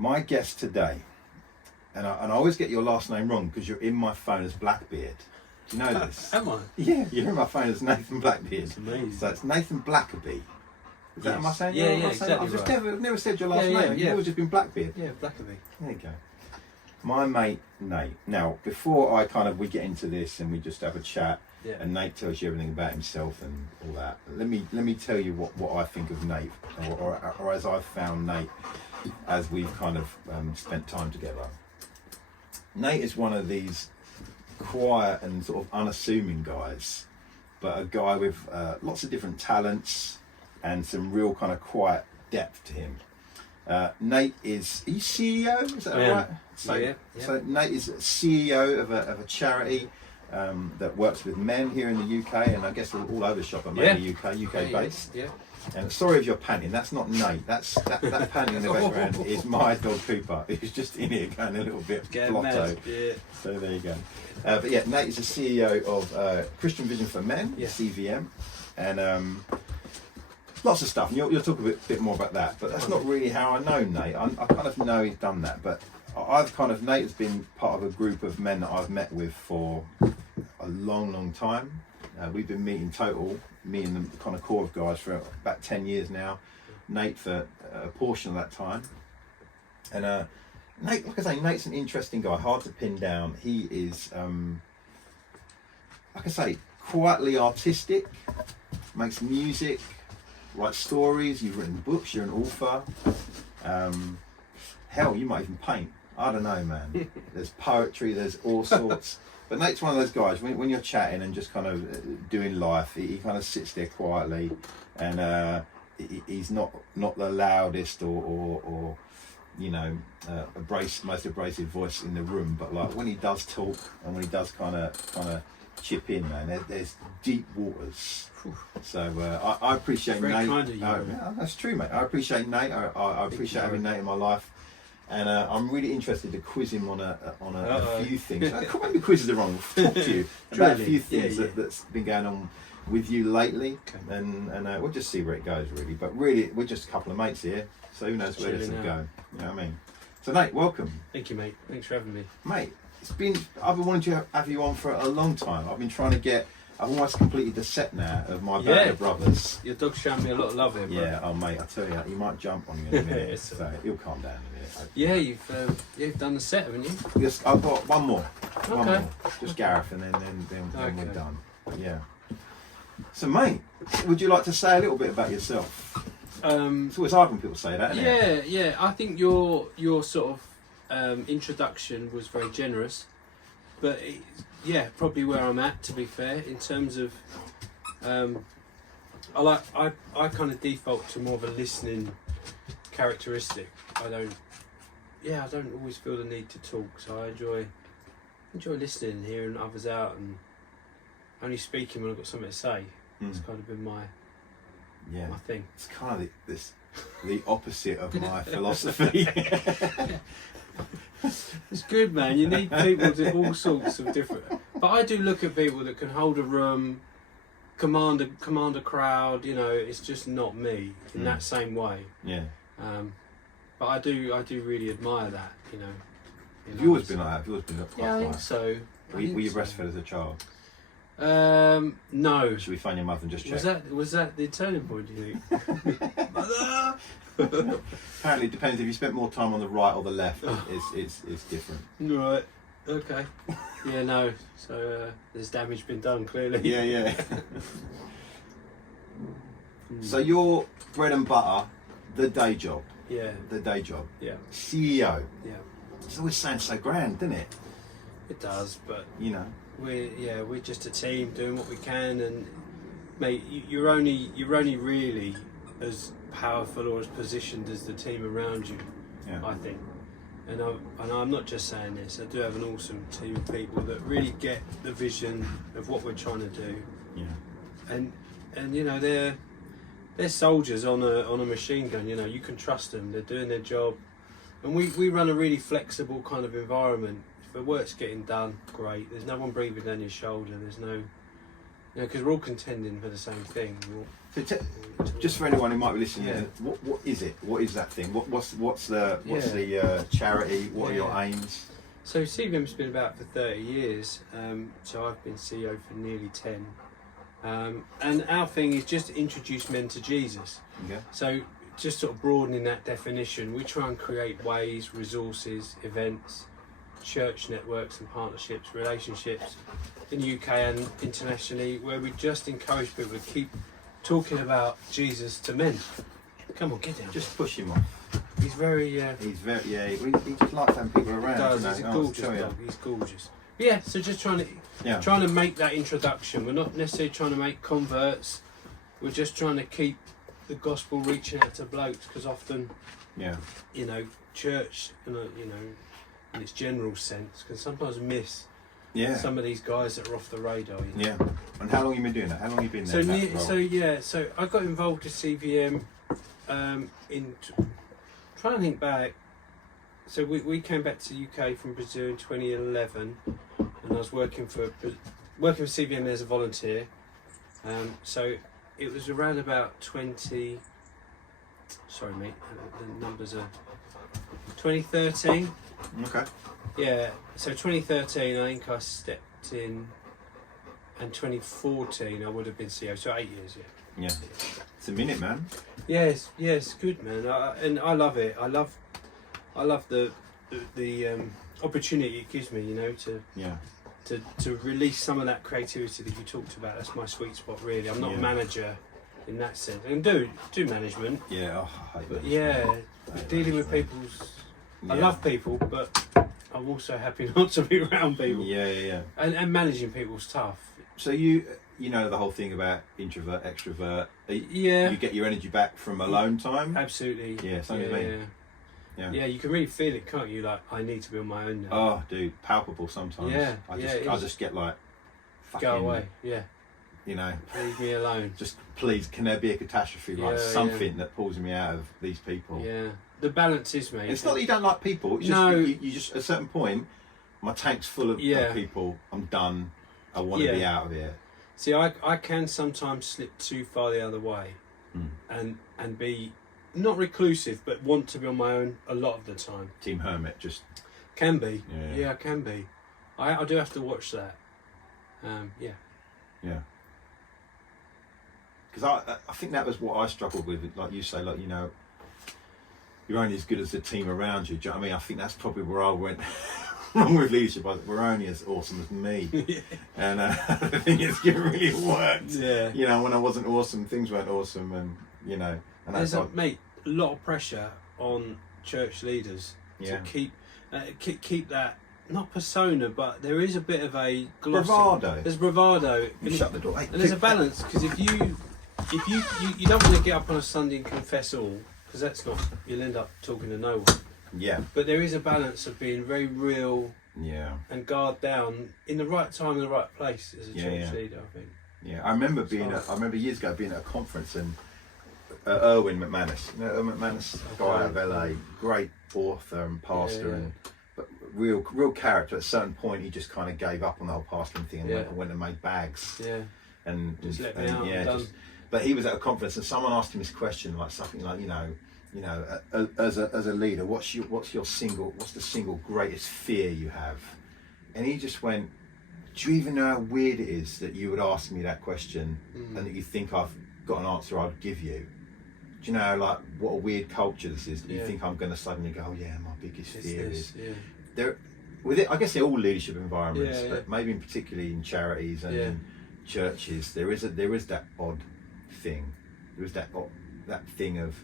My guest today, and I always get your last name wrong because you're in my phone as Blackbeard. Do you know this? Am I? Yeah, you're in my phone as Nathan Blackbeard. It's amazing. So it's Nathan Blackaby. Is that, am I saying? Yeah, Am I yeah, saying exactly I've just right. never said your last name. Yeah. You've always just been Blackbeard. Yeah, Blackaby. There you go. My mate Nate. Now, before we get into this and we just have a chat, Yeah. and Nate tells you everything about himself and all that. Let me tell you what I think of Nate, or as I've found Nate, as we've kind of spent time together. Nate is one of these quiet and sort of unassuming guys, but a guy with lots of different talents and some real kind of quiet depth to him. Nate is he CEO? Is that right? So, yeah. So Nate is CEO of a charity that works with men here in the UK, and I guess all over the shop, but mainly UK based. Yeah. And sorry if you're panting. That's not Nate. That panting in the background is my dog Cooper, who's just in here going a little bit blotto. Yeah. So there you go. But yeah, Nate is the CEO of Christian Vision for Men, Yeah. CVM, and lots of stuff. And you'll talk a bit more about that. But that's not really how I know Nate. I kind of know he's done that, but Nate has been part of a group of men that I've met with for a long time. We've been meeting me and the kind of core of guys for about 10 years now. Nate for a portion of that time. And Nate, like I say, Nate's an interesting guy, hard to pin down. He is, like I say, quietly artistic, makes music, writes stories. You've written books, you're an author. Hell, you might even paint. I don't know, man. There's poetry, there's all sorts. But Nate's one of those guys, when you're chatting and just kind of doing life, he kind of sits there quietly, and he's not the loudest or you know, most abrasive voice in the room. But like when he does talk and when he does kind of chip in, man, there's deep waters. So I appreciate Very Nate. kind of you, Yeah, that's true, mate. I appreciate Nate. I appreciate having Nate in my life. And I'm really interested to quiz him on a few things. Maybe quiz is the wrong. Talk to you about a few things that's been going on with you lately, okay. and we'll just see where it goes, really. But really, we're just a couple of mates here, so who knows where this will go? You know what I mean? So, Nate, welcome. Thank you, mate. Thanks for having me, mate. I've been wanting to have you on for a long time. I've been trying to I've almost completed the set now of my band of brothers. Your dog's showing me a lot of love here, bro. Yeah, oh mate, I tell you, he might jump on you in a minute, so he'll calm down in a minute. Yeah, you've done the set, haven't you? Yes, I've got one more. Okay. One more. Just Gareth, and then we're done. But yeah. So, mate, would you like to say a little bit about yourself? It's always hard when people say that, isn't it? Yeah. I think your sort of introduction was very generous, but probably where I'm at, to be fair, in terms of I kind of default to more of a listening characteristic. I don't always feel the need to talk, so I enjoy listening and hearing others out, and only speaking when I've got something to say. It's kind of been my thing. It's kind of the opposite of my philosophy. It's good, man. You need people to all sorts of different. But I do look at people that can hold a room, command a crowd. You know, it's just not me in that same way. Yeah. But I do really admire that. You know. Have you always been like that? Have you always been quite I think so. Were you breastfed as a child? No. Should we find your mother and just check? Was that the turning point, do you think? Apparently it depends if you spent more time on the right or the left. It's different. Right. Okay. Yeah, no. So there's damage been done, clearly. Yeah. So your bread and butter, the day job. Yeah. The day job. Yeah. CEO. Yeah. It always sounds so grand, doesn't it? It does, but you know. We're just a team doing what we can, and mate, you're only really as powerful or as positioned as the team around you. Yeah. I think, and I'm not just saying this. I do have an awesome team of people that really get the vision of what we're trying to do. Yeah. And you know they're soldiers on a machine gun. You know, you can trust them. They're doing their job, and we run a really flexible kind of environment. If the work's getting done, great. There's no one breathing down your shoulder. There's because we're all contending for the same thing. So just for anyone who might be listening, Yeah. what is it? What is that thing? What's the charity? What are your aims? So CVM's been about for 30 years, so I've been CEO for nearly 10. And our thing is just to introduce men to Jesus. Okay. So just sort of broadening that definition, we try and create ways, resources, events, church networks and partnerships, relationships in the UK and internationally, where we just encourage people to keep talking about Jesus to men. Come on, get down. Just push him off. He's very... He's very, he just likes having people around. Does, you know? he's a Oh, gorgeous tell you. dog, he's gorgeous. But yeah, so just trying to make that introduction. We're not necessarily trying to make converts, we're just trying to keep the gospel reaching out to blokes, because often, you know, church, you know, in its general sense, can sometimes miss some of these guys that are off the radar. You know? Yeah. And how long have you been doing that? How long have you been there? So I got involved with CVM trying to think back. So we came back to the UK from Brazil in 2011, and I was working for CVM as a volunteer. So it was around about 20. Sorry, mate. The numbers are 2013. Okay. Yeah. So 2013, I think I stepped in, and 2014 I would have been CEO. So 8 years. Yeah. Yeah. It's a minute, man. Yes, good, man. And I love it. I love the opportunity it gives me, you know, to release some of that creativity that you talked about. That's my sweet spot, really. I'm not a manager in that sense, and do management. Yeah. I hate But management. dealing with people's. I love people, but I'm also happy not to be around people. Yeah. And managing people's tough. So you know the whole thing about introvert, extrovert. Yeah. You get your energy back from alone time. Absolutely. Yeah, same as me. Yeah, you can really feel it, can't you? Like, I need to be on my own now. Oh, dude, palpable sometimes. Yeah, I just get like, fucking, go away. Yeah, you know, leave me alone. just please, can there be a catastrophe, like something that pulls me out of these people? Yeah, the balance is, mate. It's not that you don't like people. It's No. just you just at a certain point, my tank's full of people. I'm done. I want to be out of here. See, I can sometimes slip too far the other way, and be not reclusive, but want to be on my own a lot of the time. Team hermit, just can be. Yeah. I can be. I do have to watch that. Yeah. Because I think that was what I struggled with. Like you say, like, you know, you're only as good as the team around you. Do you know what I mean? I think that's probably where I went wrong with leadership. We're only as awesome as me. And the thing is, it really worked. Yeah. You know, when I wasn't awesome, things weren't awesome, and you know. And there's a lot of pressure on church leaders to keep that, not persona, but there is a bit of a bravado. There's bravado. You shut the door. Hey, and there's a balance, because if you don't want to get up on a Sunday and confess all, because that's not, you'll end up talking to no one. Yeah. But there is a balance of being very real. Yeah. And guard down in the right time in the right place as a church leader, I think. Yeah, I remember years ago being at a conference, and Erwin McManus, you know, Erwin McManus, guy out of LA, great author and pastor, but real character. At a certain point, he just kind of gave up on the whole pastoring thing and went and made bags. Yeah. And just let me out. But he was at a conference, and someone asked him this question, like something like, you know, as a leader, what's the single greatest fear you have? And he just went, do you even know how weird it is that you would ask me that question and that you think I've got an answer I'd give you? Do you know, like, what a weird culture this is, that you think I'm going to suddenly go, oh yeah, my biggest fear is... There, with it, I guess they're all leadership environments, but maybe particularly in charities and in churches, there is that odd thing. There is that thing of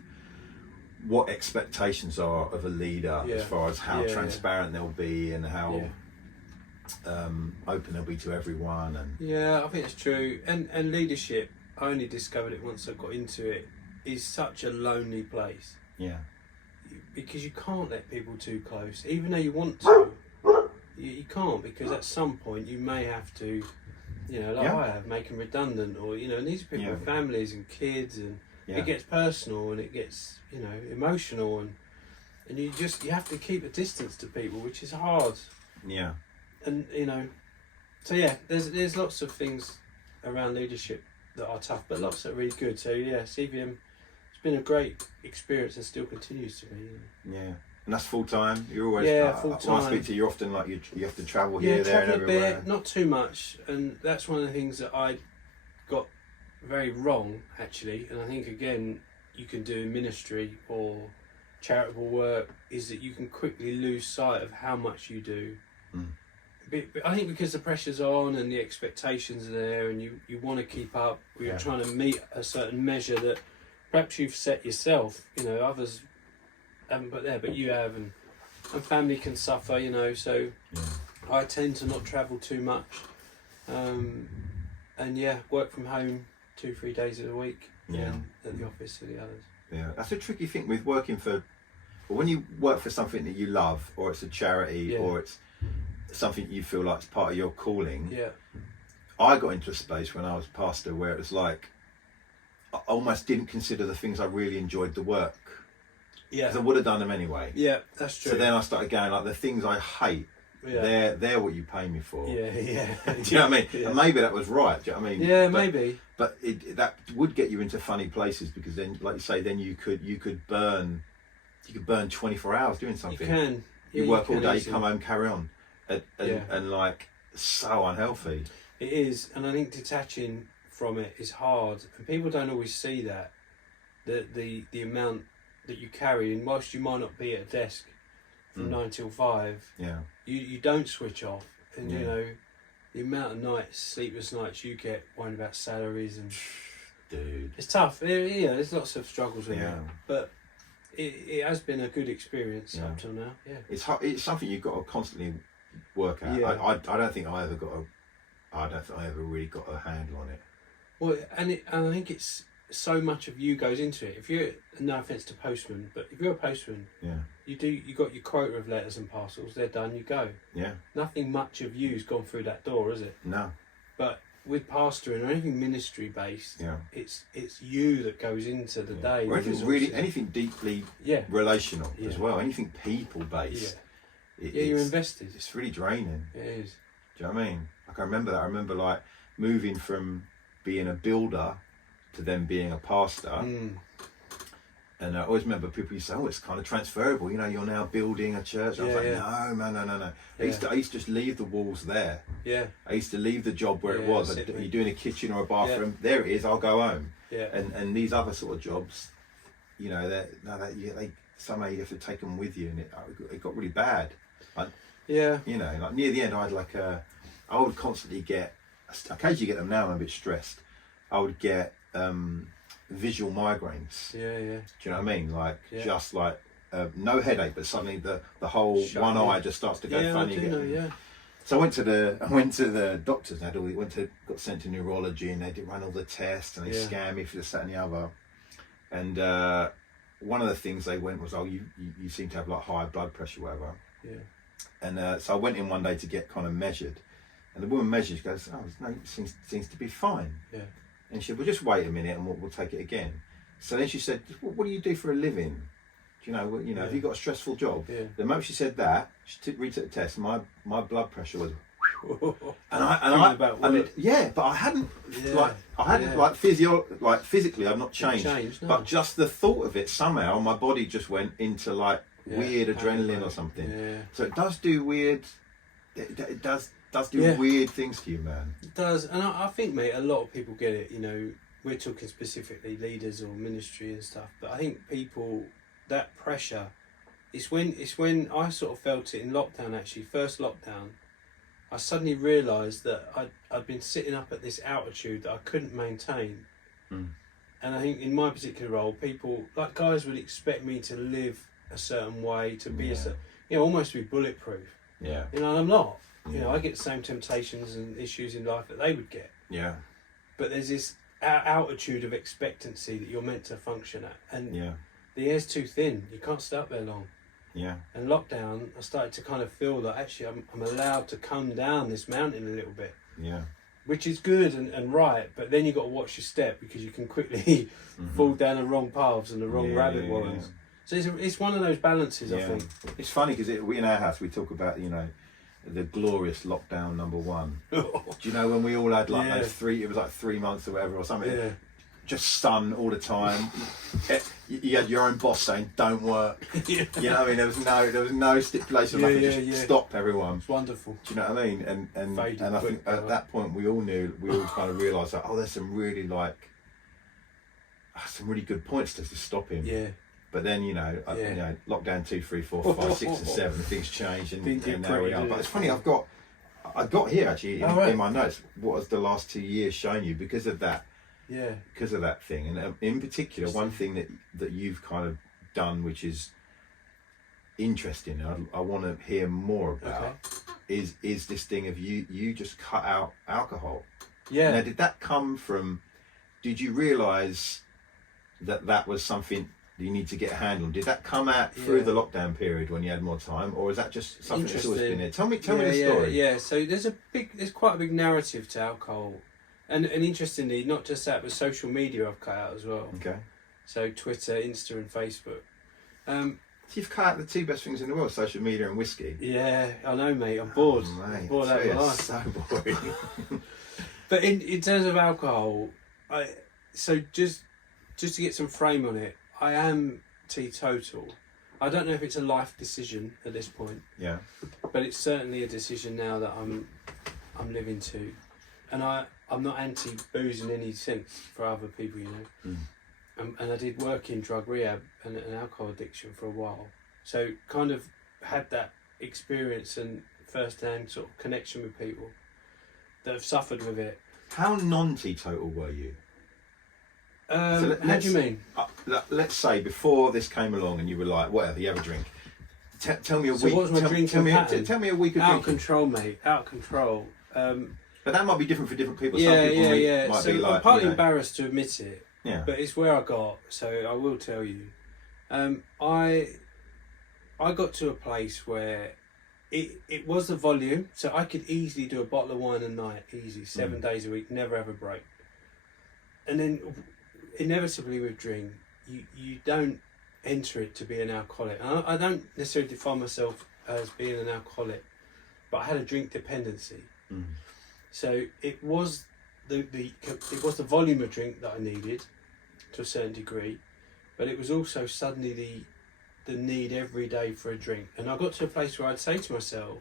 what expectations are of a leader as far as how transparent they'll be and how open they'll be to everyone. And I think it's true. And leadership, I only discovered it once I got into it, is such a lonely place. Yeah. Because you can't let people too close, even though you want to. You can't, because at some point you may have to, you know, like I have, make them redundant, or, you know, and these are people with families and kids, and it gets personal and it gets, you know, emotional, and you have to keep a distance to people, which is hard. Yeah. And, you know, so there's lots of things around leadership that are tough, but lots that are really good. So yeah, CVM, it's been a great experience and still continues to be. Yeah, and that's full time. You're always full time. When I speak to you, you're often like you have to travel Yeah, here, there, and travel a everywhere. bit, not too much, and that's one of the things that I got very wrong actually. And I think again, you can do in ministry or charitable work is that you can quickly lose sight of how much you do. But I think because the pressure's on and the expectations are there, and you want to keep up, or you're trying to meet a certain measure that perhaps you've set yourself. You know, others haven't put there, but you have, and family can suffer. You know, so I tend to not travel too much, and work from home 2-3 days of the week. At the office for the others. Yeah, that's a tricky thing with working for. Well, when you work for something that you love, or it's a charity, or it's something you feel like is part of your calling. Yeah. I got into a space when I was pastor where it was like I almost didn't consider the things I really enjoyed the work. Yeah. Because I would have done them anyway. Yeah, that's true. So then I started going like the things I hate. Yeah. They're what you pay me for. Yeah. Do you know what I mean? Yeah. And maybe that was right. Do you know what I mean? Yeah, maybe. But that would get you into funny places because then, like you say, then you could burn 24 hours doing something. You can. Yeah, you work all day, easily. you come home, carry on, and like so unhealthy. It is, and I think detaching from it is hard, and people don't always see that. The amount that you carry, and whilst you might not be at a desk from 9 till 5, you don't switch off, and you know the amount of nights, sleepless nights you get worrying about salaries and dude, it's tough. Yeah, there's lots of struggles with that, but it has been a good experience up till now. Yeah, it's hard, it's something you've got to constantly work at. Yeah. I don't think I ever really got a handle on it. Well, and I think it's so much of you goes into it. If you're, no offence to postmen, but if you're a postman, you got your quota of letters and parcels. They're done. You go. Yeah. Nothing much of you's gone through that door, is it? No. But with pastoring or anything ministry based, it's you that goes into the day. Or anything deeply relational as well. Anything people based. You're invested. It's really draining. It is. Do you know what I mean? Like I remember that. I remember like moving from being a builder to then being a pastor. And I always remember people used to say, "Oh, it's kind of transferable. You know, you're now building a church." And I was like, "No. I used to just leave the walls there. Yeah. I used to leave the job where it was. Are you doing a kitchen or a bathroom? There it is. I'll go home. Yeah. And these other sort of jobs, you know, they somehow you have to take them with you, and it got really bad. You know, like near the end, I would constantly get. Occasionally get them now. I'm a bit stressed. I would get visual migraines. Yeah. Do you know what I mean? Like just like no headache, but suddenly the whole one eye just starts to go funny again. So I went to the doctors. Got sent to neurology, and they did run all the tests, and they scanned me for this, that, and the other. And one of the things they went was, "Oh, you seem to have like high blood pressure, whatever." Yeah. And so I went in one day to get kind of measured, and the woman measured. She goes, "Oh, no, it seems to be fine." Yeah. And she said, "Well, just wait a minute, and we'll take it again." So then she said, "What do you do for a living? Do you know? Have you got a stressful job?" Yeah. The moment she said that, she retook the test. My blood pressure was, but I hadn't physically I've not changed, but just the thought of it somehow my body just went into like weird adrenaline or something. Yeah. So it does do weird. It does do weird things to you, man. It does, and I think, mate, a lot of people get it. You know, we're talking specifically leaders or ministry and stuff, but I think people, that pressure, it's when I sort of felt it in lockdown. Actually, first lockdown, I suddenly realised that I'd been sitting up at this altitude that I couldn't maintain, and I think in my particular role, people like guys would expect me to live a certain way, to be almost be bulletproof. Yeah, and I'm not. You know, I get the same temptations and issues in life that they would get. Yeah. But there's this altitude of expectancy that you're meant to function at. And the air's too thin. You can't stay up there long. Yeah. And lockdown, I started to kind of feel that actually I'm allowed to come down this mountain a little bit. Yeah. Which is good and right, but then you've got to watch your step because you can quickly fall down the wrong paths and the wrong rabbit warrens. So it's one of those balances, I think. It's funny because we in our house, we talk about, you know, the glorious lockdown #1. Do you know when we all had like Yeah. those 3? It was like 3 months or whatever or something. Yeah. Just sun all the time. You had your own boss saying don't work. Yeah. You know what I mean? There was no stipulation. Yeah, Nothing. yeah, Just yeah. stop everyone. It's wonderful. Do you know what I mean? And Faded I think quick, at that point we all kind of realised that there's some really some really good points to stop him. Yeah. But then lockdown 2, 3, 4, 5, 6, and 7, things changed, and now we are. But it's funny. I got here actually in my notes. What has the last 2 years shown you because of that? Yeah. Because of that thing, and in particular, one thing that you've kind of done, which is interesting, I want to hear more about, is this thing of you just cut out alcohol. Yeah. Now, did that come from? Did you realise that was something you need to get a handle on? Did that come out through the lockdown period when you had more time, or is that just something that's always been there? Tell me the story. Yeah. So there's quite a big narrative to alcohol, and interestingly, not just that, but social media I've cut out as well. Okay. So Twitter, Insta, and Facebook. So you've cut out the 2 best things in the world: social media and whiskey. Yeah, I know, mate. I'm bored. Oh, mate, I'm bored out of my life. So boring. But in terms of alcohol, just to get some frame on it, I am teetotal. I don't know if it's a life decision at this point. Yeah. But it's certainly a decision now that I'm living to, and I'm not anti booze in any sense for other people, you know. And I did work in drug rehab and alcohol addiction for a while, so kind of had that experience and first-hand sort of connection with people that have suffered with it. How non-teetotal were you? How do you mean? Let's say before this came along and you were like, whatever, you have a drink. Tell me a week. What was my drinking pattern? Tell me a week of Out of drinking. control, mate. Out of control. But that might be different for different people. Yeah, Some people might so be like, I'm partly embarrassed to admit it, yeah. but it's where I got. So I will tell you. I got to a place where it was the volume, so I could easily do a bottle of wine a night, easy, 7 days a week, never have a break. And then inevitably with drink, you don't enter it to be an alcoholic. And I don't necessarily define myself as being an alcoholic, but I had a drink dependency. So it was it was the volume of drink that I needed to a certain degree, but it was also suddenly the need every day for a drink. And I got to a place where I'd say to myself,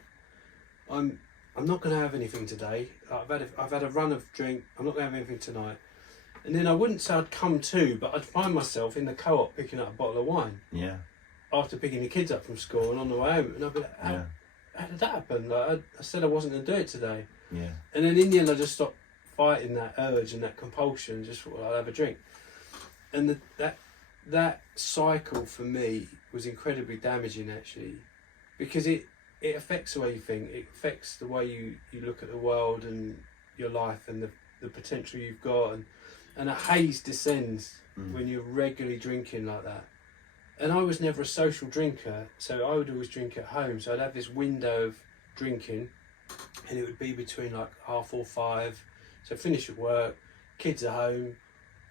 I'm not going to have anything today. I've had a run of drink. I'm not going to have anything tonight. And then I wouldn't say I'd come to, but I'd find myself in the co-op picking up a bottle of wine. Yeah. After picking the kids up from school and on the way home, and I'd be like, how did that happen? Like I said I wasn't going to do it today. Yeah. And then in the end, I just stopped fighting that urge and that compulsion. Just thought, well, I'll have a drink. And that cycle for me was incredibly damaging, actually, because it affects the way you think. It affects the way you look at the world and your life and the potential you've got. And a haze descends when you're regularly drinking like that. And I was never a social drinker, so I would always drink at home. So I'd have this window of drinking, and it would be between like 4:30, 5. So finish at work, kids are home,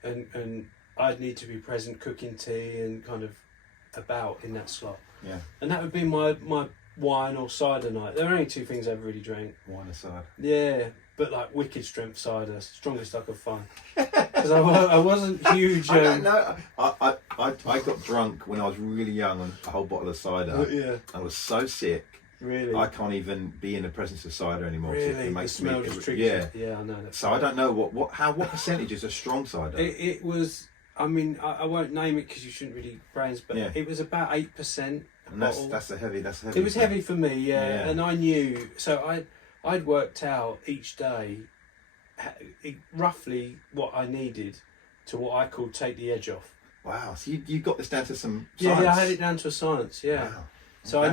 and I'd need to be present cooking tea and kind of about in that slot. Yeah. And that would be my wine or cider night. There are only 2 things I ever really drank. Wine or cider. Yeah, but like wicked strength cider, strongest I could find. Because I wasn't huge. I don't know. I got drunk when I was really young on a whole bottle of cider. Yeah. I was so sick. Really? I can't even be in the presence of cider anymore. Really? It makes the smell me, just triggers you. Yeah, I know that. So I don't know what percentage is a strong cider? It was. I mean, I won't name it because you shouldn't really brands, but it was about 8%. And that's a heavy. It was heavy for me, yeah. And I knew. So I'd worked out each day roughly what I needed to what I called take the edge off. Wow. So you got this down to some science? Yeah, I had it down to a science. Yeah. Wow. So okay.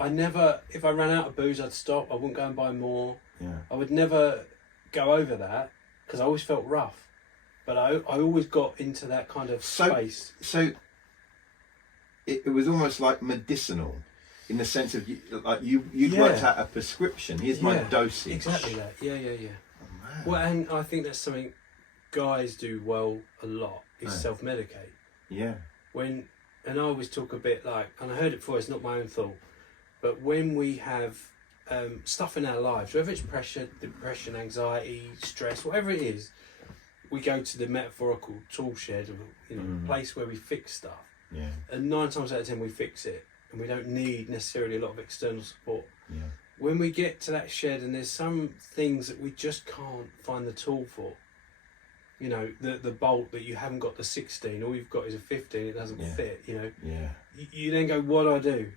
I never. If I ran out of booze, I'd stop. I wouldn't go and buy more. Yeah. I would never go over that because I always felt rough. But I always got into that kind of space. So it was almost like medicinal, in the sense of you'd worked out a prescription. Here's my dosage. Exactly that. Yeah. Oh, man. Well, and I think that's something guys do well a lot is self-medicate. Yeah. And I always talk a bit like, and I heard it before. It's not my own thought, but when we have stuff in our lives, whether it's pressure, depression, anxiety, stress, whatever it is, we go to the metaphorical tool shed, or place where we fix stuff. Yeah. And 9 times out of 10 we fix it, and we don't need necessarily a lot of external support. Yeah. When we get to that shed and there's some things that we just can't find the tool for, you know, the bolt that you haven't got the 16, all you've got is a 15, it doesn't fit, you know. Yeah. You then go, what do I do?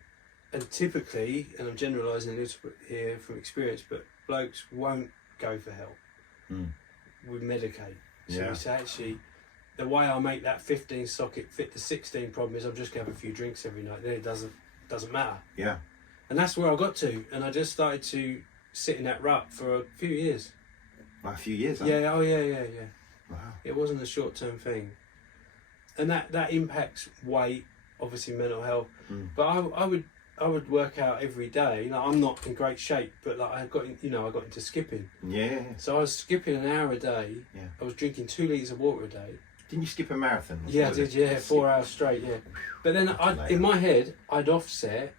And typically, and I'm generalising a little bit here from experience, but blokes won't go for help. We medicate. So we say, actually, the way I make that 15 socket fit the 16 problem is I'm just going to have a few drinks every night. Then it doesn't matter. Yeah. And that's where I got to. And I just started to sit in that rut for a few years. Like a few years, huh? Yeah, yeah. Wow. It wasn't a short-term thing. And that impacts weight, obviously mental health. But I would work out every day. Like, I'm not in great shape, but like I got into skipping. Yeah. So I was skipping an hour a day. Yeah. I was drinking 2 litres of water a day. Didn't you skip a marathon? Yeah, I did. Yeah, 4 hours straight. Yeah. But then in my head, I'd offset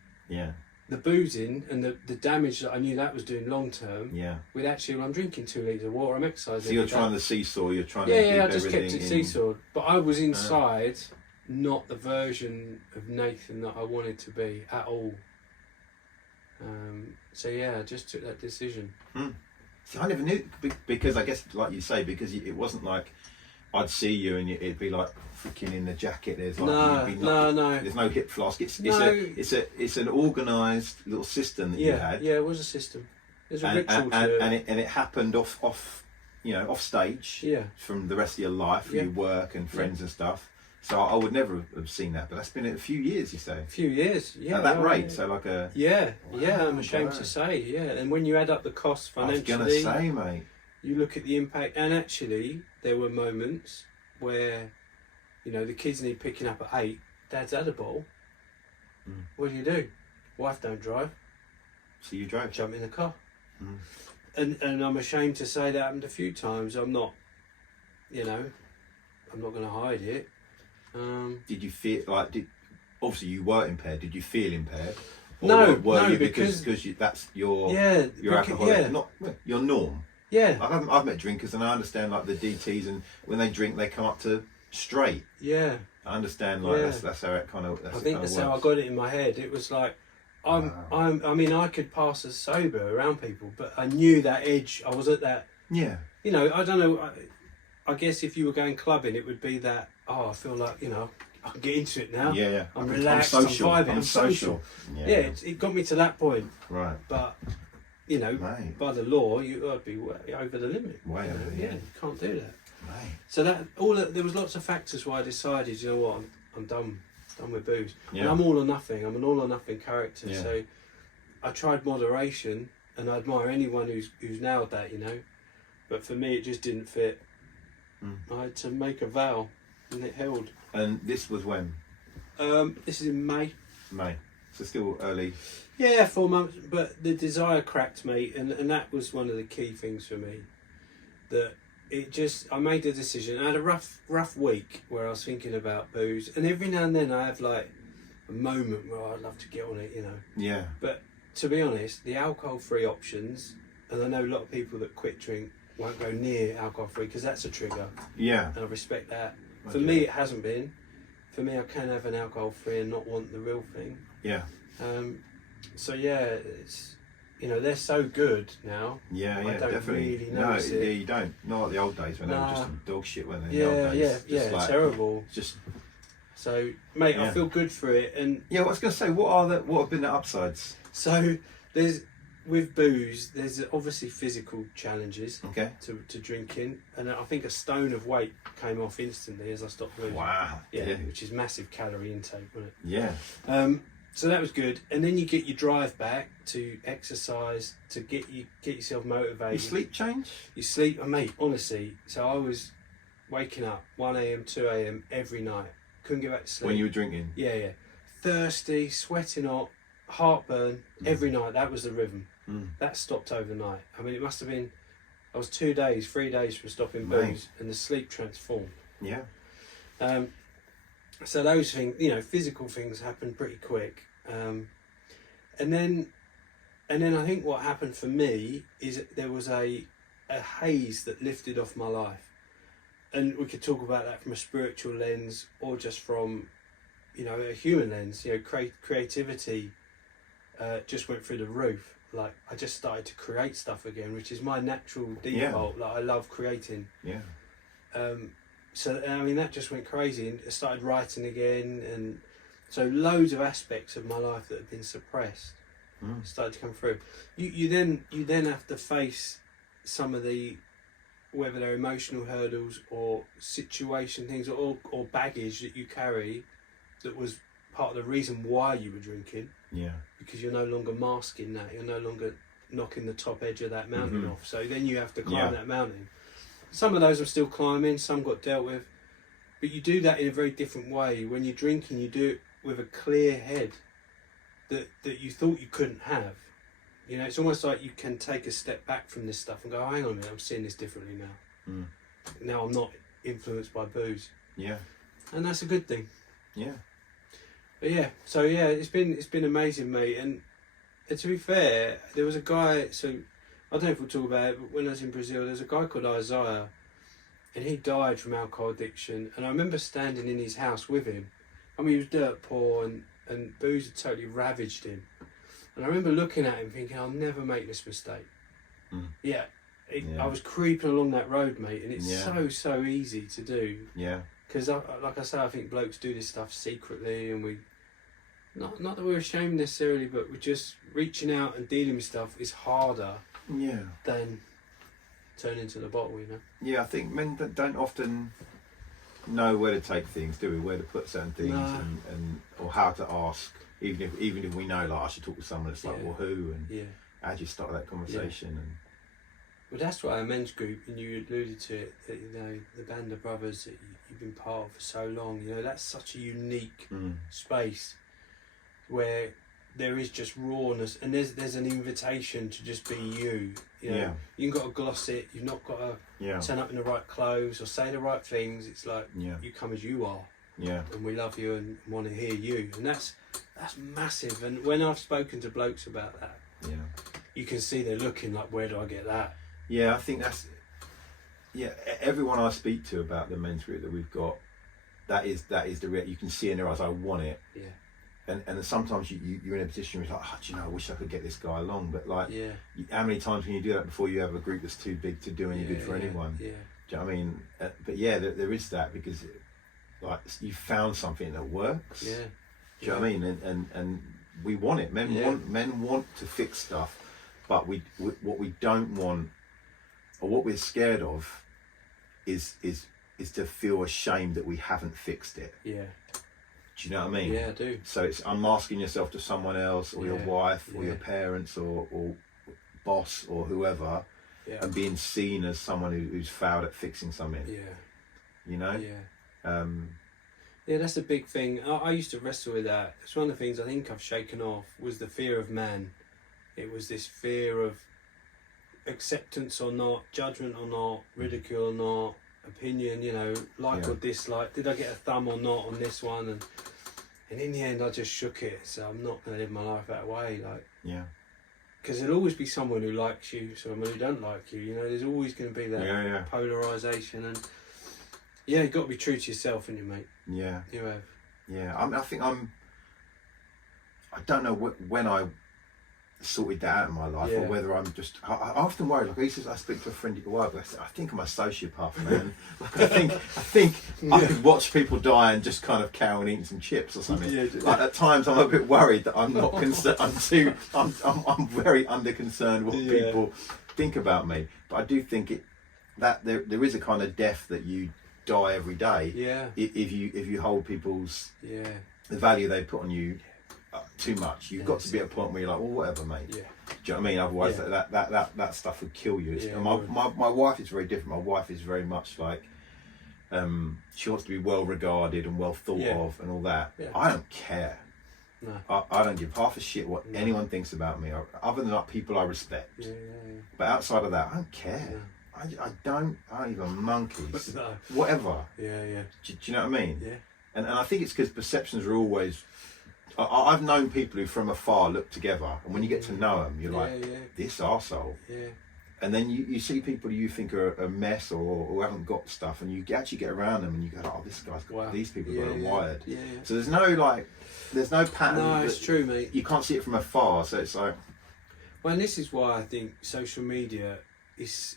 the boozing and the damage that I knew that was doing long term. Yeah. With actually, when I'm drinking 2 litres of water, I'm exercising. So you're trying the seesaw. You're trying to. Yeah, I keep just kept it everything seesaw. But I was inside, not the version of Nathan that I wanted to be at all. So yeah, I just took that decision. See, I never knew, because I guess, like you say, because it wasn't like I'd see you and it'd be like freaking in the jacket. There's like no. There's no hip flask. It's an organised little system that you had. Yeah, it was a system. There's a ritual to it. And it happened off stage. Yeah. From the rest of your life, your work and friends and stuff. So I would never have seen that, but that's been a few years, you say. A few years, yeah. At that rate, so like a. Yeah, I'm ashamed to say, yeah. And when you add up the costs financially, I was gonna say, mate. You look at the impact, and actually, there were moments where, the kids need picking up at 8. Dad's had a bottle. What do? Wife don't drive. So you drove. Jump in the car. And I'm ashamed to say that happened a few times. I'm not, I'm not going to hide it. Did you feel like obviously you were impaired? Did you feel impaired? Or no, were you because that's your alcoholic, not your norm. Yeah, I've met drinkers and I understand like the DTs, and when they drink they come up to straight. Yeah, I understand that's how it kind of. I think that's how I got it in my head. It was like I mean I could pass as sober around people, but I knew that edge. I was at that. Yeah. I don't know. I guess if you were going clubbing, it would be that. Oh, I feel like I can get into it now. Yeah. I'm relaxed. I'm social. vibing. I'm social. Yeah, it got me to that point. Right. But Mate. by the law, I'd be way over the limit. Way over. Yeah, you can't do that. Mate. So there was lots of factors why I decided. You know what? I'm done with booze. Yeah. And I'm all or nothing. I'm an all or nothing character. Yeah. So I tried moderation, and I admire anyone who's nailed that. But for me, it just didn't fit. I had to make a vow, and it held. And this was when? This is in May. May. So still early. Yeah, 4 months. But the desire cracked me, and that was one of the key things for me. That I made the decision. I had a rough week where I was thinking about booze, and every now and then I have like a moment where I'd love to get on it, Yeah. But to be honest, the alcohol-free options, and I know a lot of people that quit drink won't go near alcohol-free because that's a trigger. Yeah. And I respect that. For me, it hasn't been. For me, I can have an alcohol-free and not want the real thing. Yeah. So yeah, it's they're so good now. Yeah, I don't definitely. Really notice it. Yeah, you don't. Not like the old days when they were just dog shit, weren't they? Yeah, terrible. Just. So, mate, I feel good for it, and yeah, I was going to say, what have been the upsides? So with booze, there's obviously physical challenges. Okay. To drinking, and I think a stone of weight came off instantly as I stopped boozing. Wow. Yeah, which is massive calorie intake, wasn't it? Yeah. So that was good, and then you get your drive back to exercise to get yourself motivated. You sleep change? You sleep, mate. Honestly, so I was waking up 1 a.m, 2 a.m. every night. Couldn't get back to sleep. When you were drinking? Yeah. Thirsty, sweating hot, heartburn every night. That was the rhythm. That stopped overnight. I mean, it must have been. I was 3 days from stopping booze, and the sleep transformed. Yeah. So those things, physical things happen pretty quick. And then And then I think what happened for me is there was a haze that lifted off my life. And we could talk about that from a spiritual lens or just from, you know, a human lens. You know, creativity just went through the roof. Like, I just started to create stuff again, which is my natural default. Like, I love creating. Yeah. So, I mean, that just went crazy, and I started writing again, and so loads of aspects of my life that had been suppressed started to come through. You then have to face some of the, whether they're emotional hurdles or situation things or baggage that you carry that was part of the reason why you were drinking. Yeah. Because you're no longer masking that, you're no longer knocking the top edge of that mountain off. So then you have to climb that mountain. Some of those I'm still climbing, some got dealt with. But you do that in a very different way. When you're drinking, you do it with a clear head that you thought you couldn't have. You know, it's almost like you can take a step back from this stuff and go, oh, hang on a minute, I'm seeing this differently now. Now I'm not influenced by booze. Yeah. And that's a good thing. Yeah. But yeah, so yeah, it's been amazing, mate. And to be fair, there was a guy, so I don't know if we'll talk about it, but when I was in Brazil, there's a guy called Isaiah, and he died from alcohol addiction. And I remember standing in his house with him. I mean, he was dirt poor, and booze had totally ravaged him. And I remember looking at him thinking, I'll never make this mistake. Yeah, I was creeping along that road, mate, and it's so easy to do. Yeah. Because, like I say, I think blokes do this stuff secretly, and we, not that we're ashamed necessarily, but we're just reaching out and dealing with stuff is harder than turning to the bottle, you know? Yeah, I think men don't often know where to take things, do we? Where to put certain things and or how to ask. Even if we know, like, I should talk to someone, it's like, well, who? And how do you start that conversation? And well, that's why our men's group, and you alluded to it, that, you know, the band of brothers that you've been part of for so long, you know, that's such a unique space where there is just rawness, and there's an invitation to just be you. You know, you ain't got to gloss it, you've not got to turn up in the right clothes or say the right things. It's like you come as you are. Yeah. And we love you and want to hear you. And that's massive. And when I've spoken to blokes about that, you can see they're looking like, where do I get that? Yeah, I think that's, everyone I speak to about the men's group that we've got, that is the you can see in their eyes, I want it. Yeah. And sometimes you're in a position where you're like, oh, do you know, I wish I could get this guy along. But like, how many times can you do that before you have a group that's too big to do any good for anyone? Yeah. Do you know what I mean? But yeah, there is that, because like, you found something that works. Yeah. Do you know what I mean? And we want it. Men want to fix stuff, but what we don't want, or what we're scared of, is to feel ashamed that we haven't fixed it. Yeah. Do you know what I mean? Yeah, I do. So it's unmasking yourself to someone else, or your wife, or your parents, or boss, or whoever, and being seen as someone who's failed at fixing something. Yeah. You know? Yeah. Yeah, that's a big thing. I used to wrestle with that. It's one of the things I think I've shaken off, was the fear of man. It was this fear of acceptance or not, judgment or not, ridicule or not, opinion, you know, like or dislike. Did I get a thumb or not on this one? And in the end, I just shook it. So I'm not going to live my life that way. Like, because there'll always be someone who likes you, someone who don't like you. You know, there's always going to be that polarisation. And you've got to be true to yourself, haven't you, mate? Yeah. You have. Yeah, I think I don't know when I sorted that out in my life, or whether I'm just, I often worry, like I speak to a friend a while ago, I think I'm a sociopath, man. Like I think I could watch people die and just kind of cow and eat some chips or something. Like at times I'm a bit worried that I'm not concerned, I'm very under concerned what people think about me. But I do think that there is a kind of death that you die every day. Yeah. If you hold people's the value they put on you too much, you've got to be at a point where you're like, well, whatever, mate. Yeah. Do you know what I mean? Otherwise, that stuff would kill you. My wife is very different. My wife is very much like, she wants to be well regarded and well thought of and all that. Yeah. I don't care. No. I don't give half a shit what anyone thinks about me, other than like people I respect. Yeah. But outside of that, I don't care. Yeah. I don't even monkeys. No. Whatever. Yeah. Do you know what I mean? Yeah. And I think it's because perceptions are always I've known people who from afar look together, and when you get to know them, you're like, yeah. this arsehole. Yeah. And then you see people who you think are a mess or who haven't got stuff, and you actually get around them and you go, oh, this guy's got, these people are wired. Yeah. So there's no pattern. No, it's true, mate. You can't see it from afar, so it's like... Well, and this is why I think social media is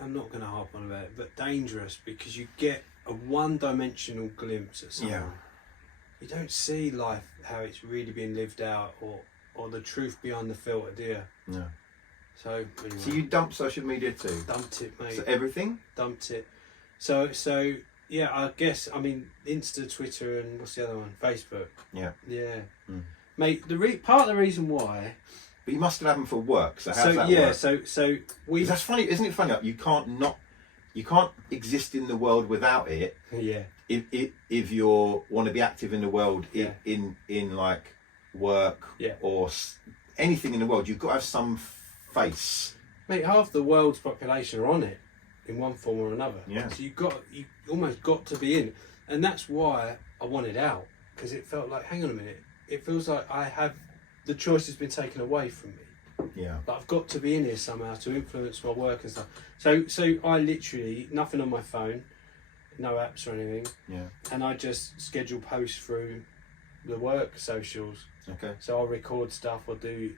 I'm not going to harp on about it, but dangerous, because you get a one-dimensional glimpse at someone. Yeah. You don't see life, how it's really being lived out, or the truth behind the filter, do you? No. So, anyway. So you dump social media too? Dumped it, mate. So everything? Dumped it. So yeah, I guess, I mean, Insta, Twitter, and what's the other one? Facebook. Yeah. Yeah. Mm. Mate, part of the reason why... But you must have them for work, so how's that work? So we... That's funny, isn't it funny? Like, you can't exist in the world without it. Yeah. If you want to be active in the world, Yeah. in like work or anything in the world, you've got to have some face. Mate, half the world's population are on it in one form or another. Yeah. So you almost got to be in, and that's why I wanted out, because it felt like, hang on a minute, it feels like the choice has been taken away from me. Yeah. But I've got to be in here somehow to influence my work and stuff. So I literally, nothing on my phone, no apps or anything. Yeah. And I just schedule posts through the work socials. Okay. So I'll record stuff or do,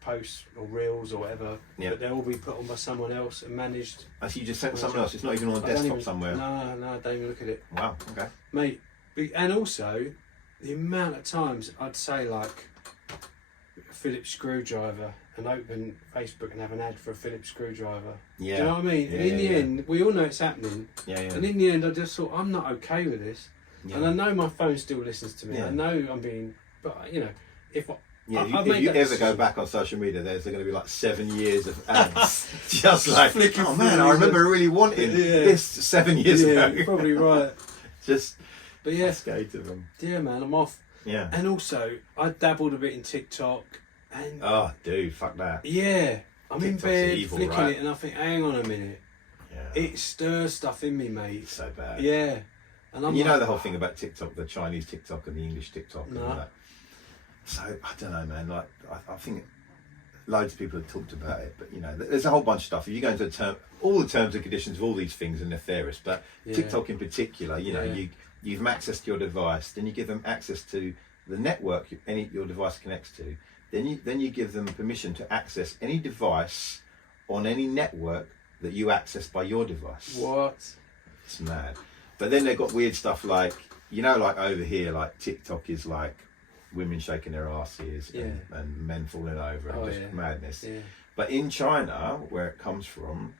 posts or reels or whatever. Yeah. But they'll all be put on by someone else and managed. Actually, you just sent someone else. It's not even on a desktop somewhere. No, I don't even look at it. Wow. Okay. Mate, and also, the amount of times I'd say, like, a Phillips screwdriver and open Facebook and have an ad for a Phillips screwdriver. Yeah. Do you know what I mean? And in the end, we all know it's happening. Yeah, yeah. And in the end, I just thought, I'm not okay with this. Yeah. And I know my phone still listens to me. Yeah. I know I'm being, but if you ever go back on social media, there's going to be like 7 years of ads. Just like, flicking oh man, through I remember really wanting this 7 years yeah, ago. you're probably right. Just But yeah, scared of them. yeah, man, I'm off. Yeah. And also, I dabbled a bit in TikTok, and Oh, dude, fuck that. yeah, I'm in TikTok's bed evil, flicking right? it, and I think, hang on a minute, Yeah. it stirs stuff in me, mate. It's so bad. Yeah, and I'm You know like, the whole thing about TikTok, the Chinese TikTok and the English TikTok and all No. that. So I don't know, man. Like I think loads of people have talked about it, but there's a whole bunch of stuff. If you go into all the terms and conditions of all these things are nefarious, but Yeah. TikTok in particular, you give them access to your device, then you give them access to the network your device connects to, then you give them permission to access any device on any network that you access by your device. What? It's mad. But then they've got weird stuff like, like over here, like TikTok is like women shaking their asses and men falling over and just madness. Yeah. But in China, where it comes from,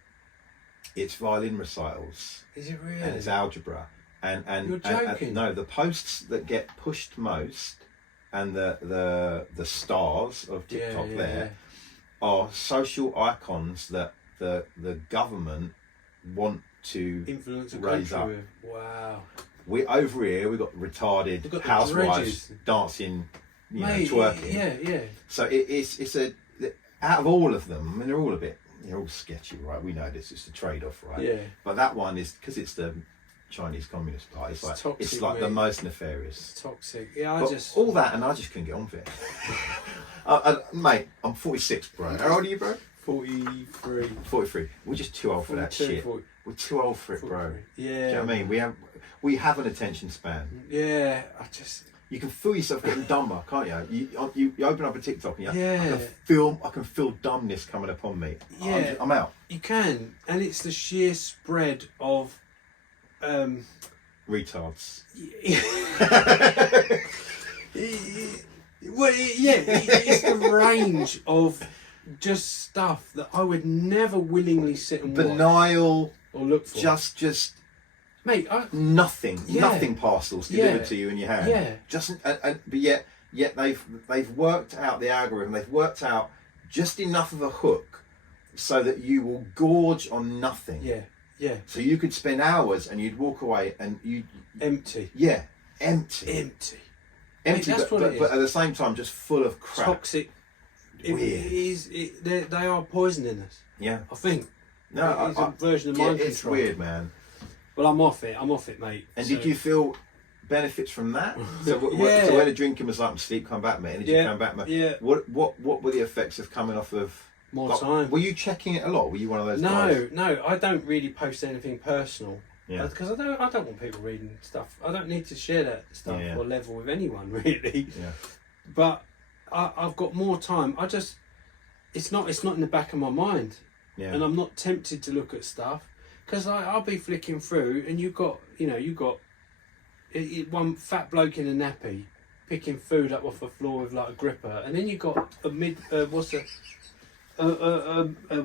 it's violin recitals Is it really? and it's algebra. And You're joking? no, the posts that get pushed most and the stars of TikTok are social icons that the government want to influence a raise country up. with. Wow. We over here we got retarded We've got the housewives dredges. dancing, Mate, twerking. Yeah. So it's out of all of them. I mean, they're all sketchy, right? We know this. It's a trade-off, right? Yeah. But that one is because it's the Chinese Communist Party. It's toxic, like the mate. most nefarious. It's toxic. Yeah, But all that, and I just couldn't get on with it. Mate, I'm 46, bro. How old are you, bro? 43. 43. We're just too old for that 42, shit. 40, We're too old for it, bro. 43. Yeah. Do you know what I mean? We have an attention span. Yeah, You can feel yourself getting dumber, can't you? You open up a TikTok and Yeah. I can feel dumbness coming upon me. Yeah. I'm out. you can, and it's the sheer spread of. Retards. Well, yeah, it's the range of just stuff that I would never willingly sit and watch Banal, or look for. just Mate, nothing, Yeah. nothing parcels delivered to you in your hand. Yeah. But yet they've worked out the algorithm. They've worked out just enough of a hook so that you will gorge on nothing. yeah, So you could spend hours and you'd walk away and you empty, empty, Mate, that's but, what but, it but is. at the same time just full of crap. Toxic. Weird. They are poisoning us. Yeah. I think. No, It's a version of mind it's control. weird, man. Well, I'm off it, mate. And So- did you feel benefits from that? So, Yeah. so when the drinking was like, sleep come back, mate, energy come back, mate. Yeah. What were the effects of coming off of More time. Were you checking it a lot? Were you one of those guys? No, I don't really post anything personal. Yeah. Because I don't want people reading stuff. I don't need to share that stuff Yeah. or level with anyone really. Yeah. But I've got more time. It's not in the back of my mind. Yeah. And I'm not tempted to look at stuff because I'll be flicking through and you got one fat bloke in a nappy picking food up off the floor with like a gripper, and then you got a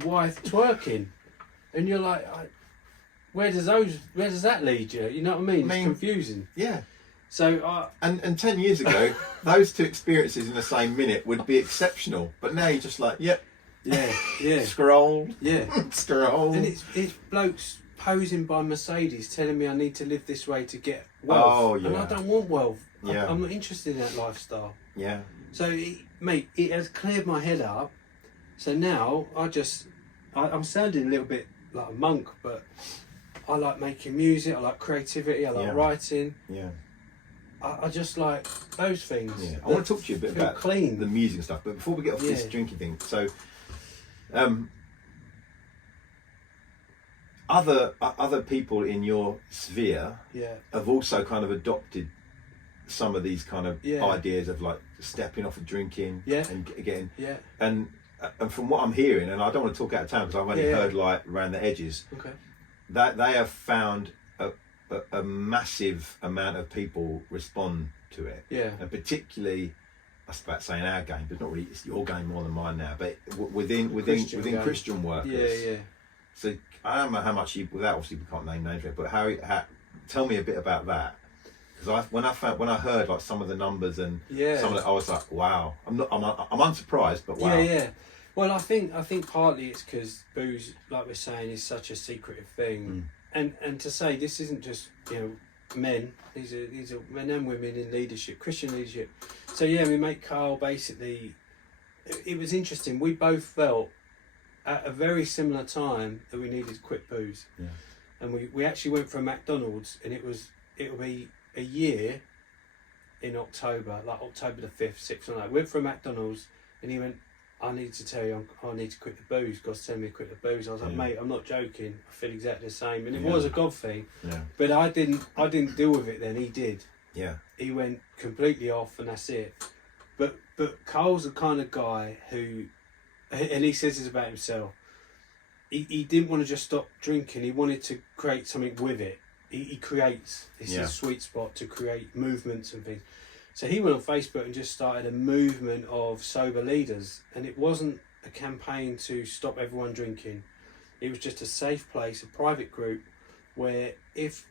wife twerking, and you're like, where does that lead you? You know what I mean? It's confusing. Yeah. So and 10 years ago, those two experiences in the same minute would be exceptional. But now you're just like, yep. Yeah. Scroll. Yeah. Scroll. And it's blokes posing by Mercedes telling me I need to live this way to get wealth. Oh, yeah. And I don't want wealth. Yeah. I'm not interested in that lifestyle. Yeah. So, it has cleared my head up. So now I'm sounding a little bit like a monk, but I like making music, I like creativity, I like writing. Yeah. I just like those things. Yeah. I want to talk to you a bit about clean. the music and stuff, but before we get off this drinking thing, so other people in your sphere have also kind of adopted some of these kind of ideas of like stepping off of drinking and getting and from what I'm hearing, and I don't want to talk out of town because I've only heard like around the edges, that they have found a massive amount of people respond to it, and particularly, I was about saying our game, but not really. It's your game more than mine now. But within Christian workers, So I don't know how much you. Without obviously we can't name names, but how tell me a bit about that. Because when I heard like some of the numbers and some of it, I was like, wow. I'm unsurprised, but wow. Yeah. Well, I think partly it's because booze, like we're saying, is such a secretive thing, and to say this isn't just men. These are men and women in leadership, Christian leadership. So we mate Carl basically. It was interesting. We both felt at a very similar time that we needed to quit booze, and we actually went for a McDonald's, and it'll be a year in October, like October the 5th, 6th, or 9th. Went for a McDonald's, and he went, I need to tell you, I need to quit the booze. God's telling me to quit the booze. I was like, mate, I'm not joking. I feel exactly the same. And it was a God thing. Yeah. But I didn't deal with it then. He did. Yeah. He went completely off, and that's it. But Carl's the kind of guy who, and he says this about himself, he didn't want to just stop drinking. He wanted to create something with it. He creates. It's his sweet spot to create movements and things. So he went on Facebook and just started a movement of sober leaders, and it wasn't a campaign to stop everyone drinking. It was just a safe place, a private group, where if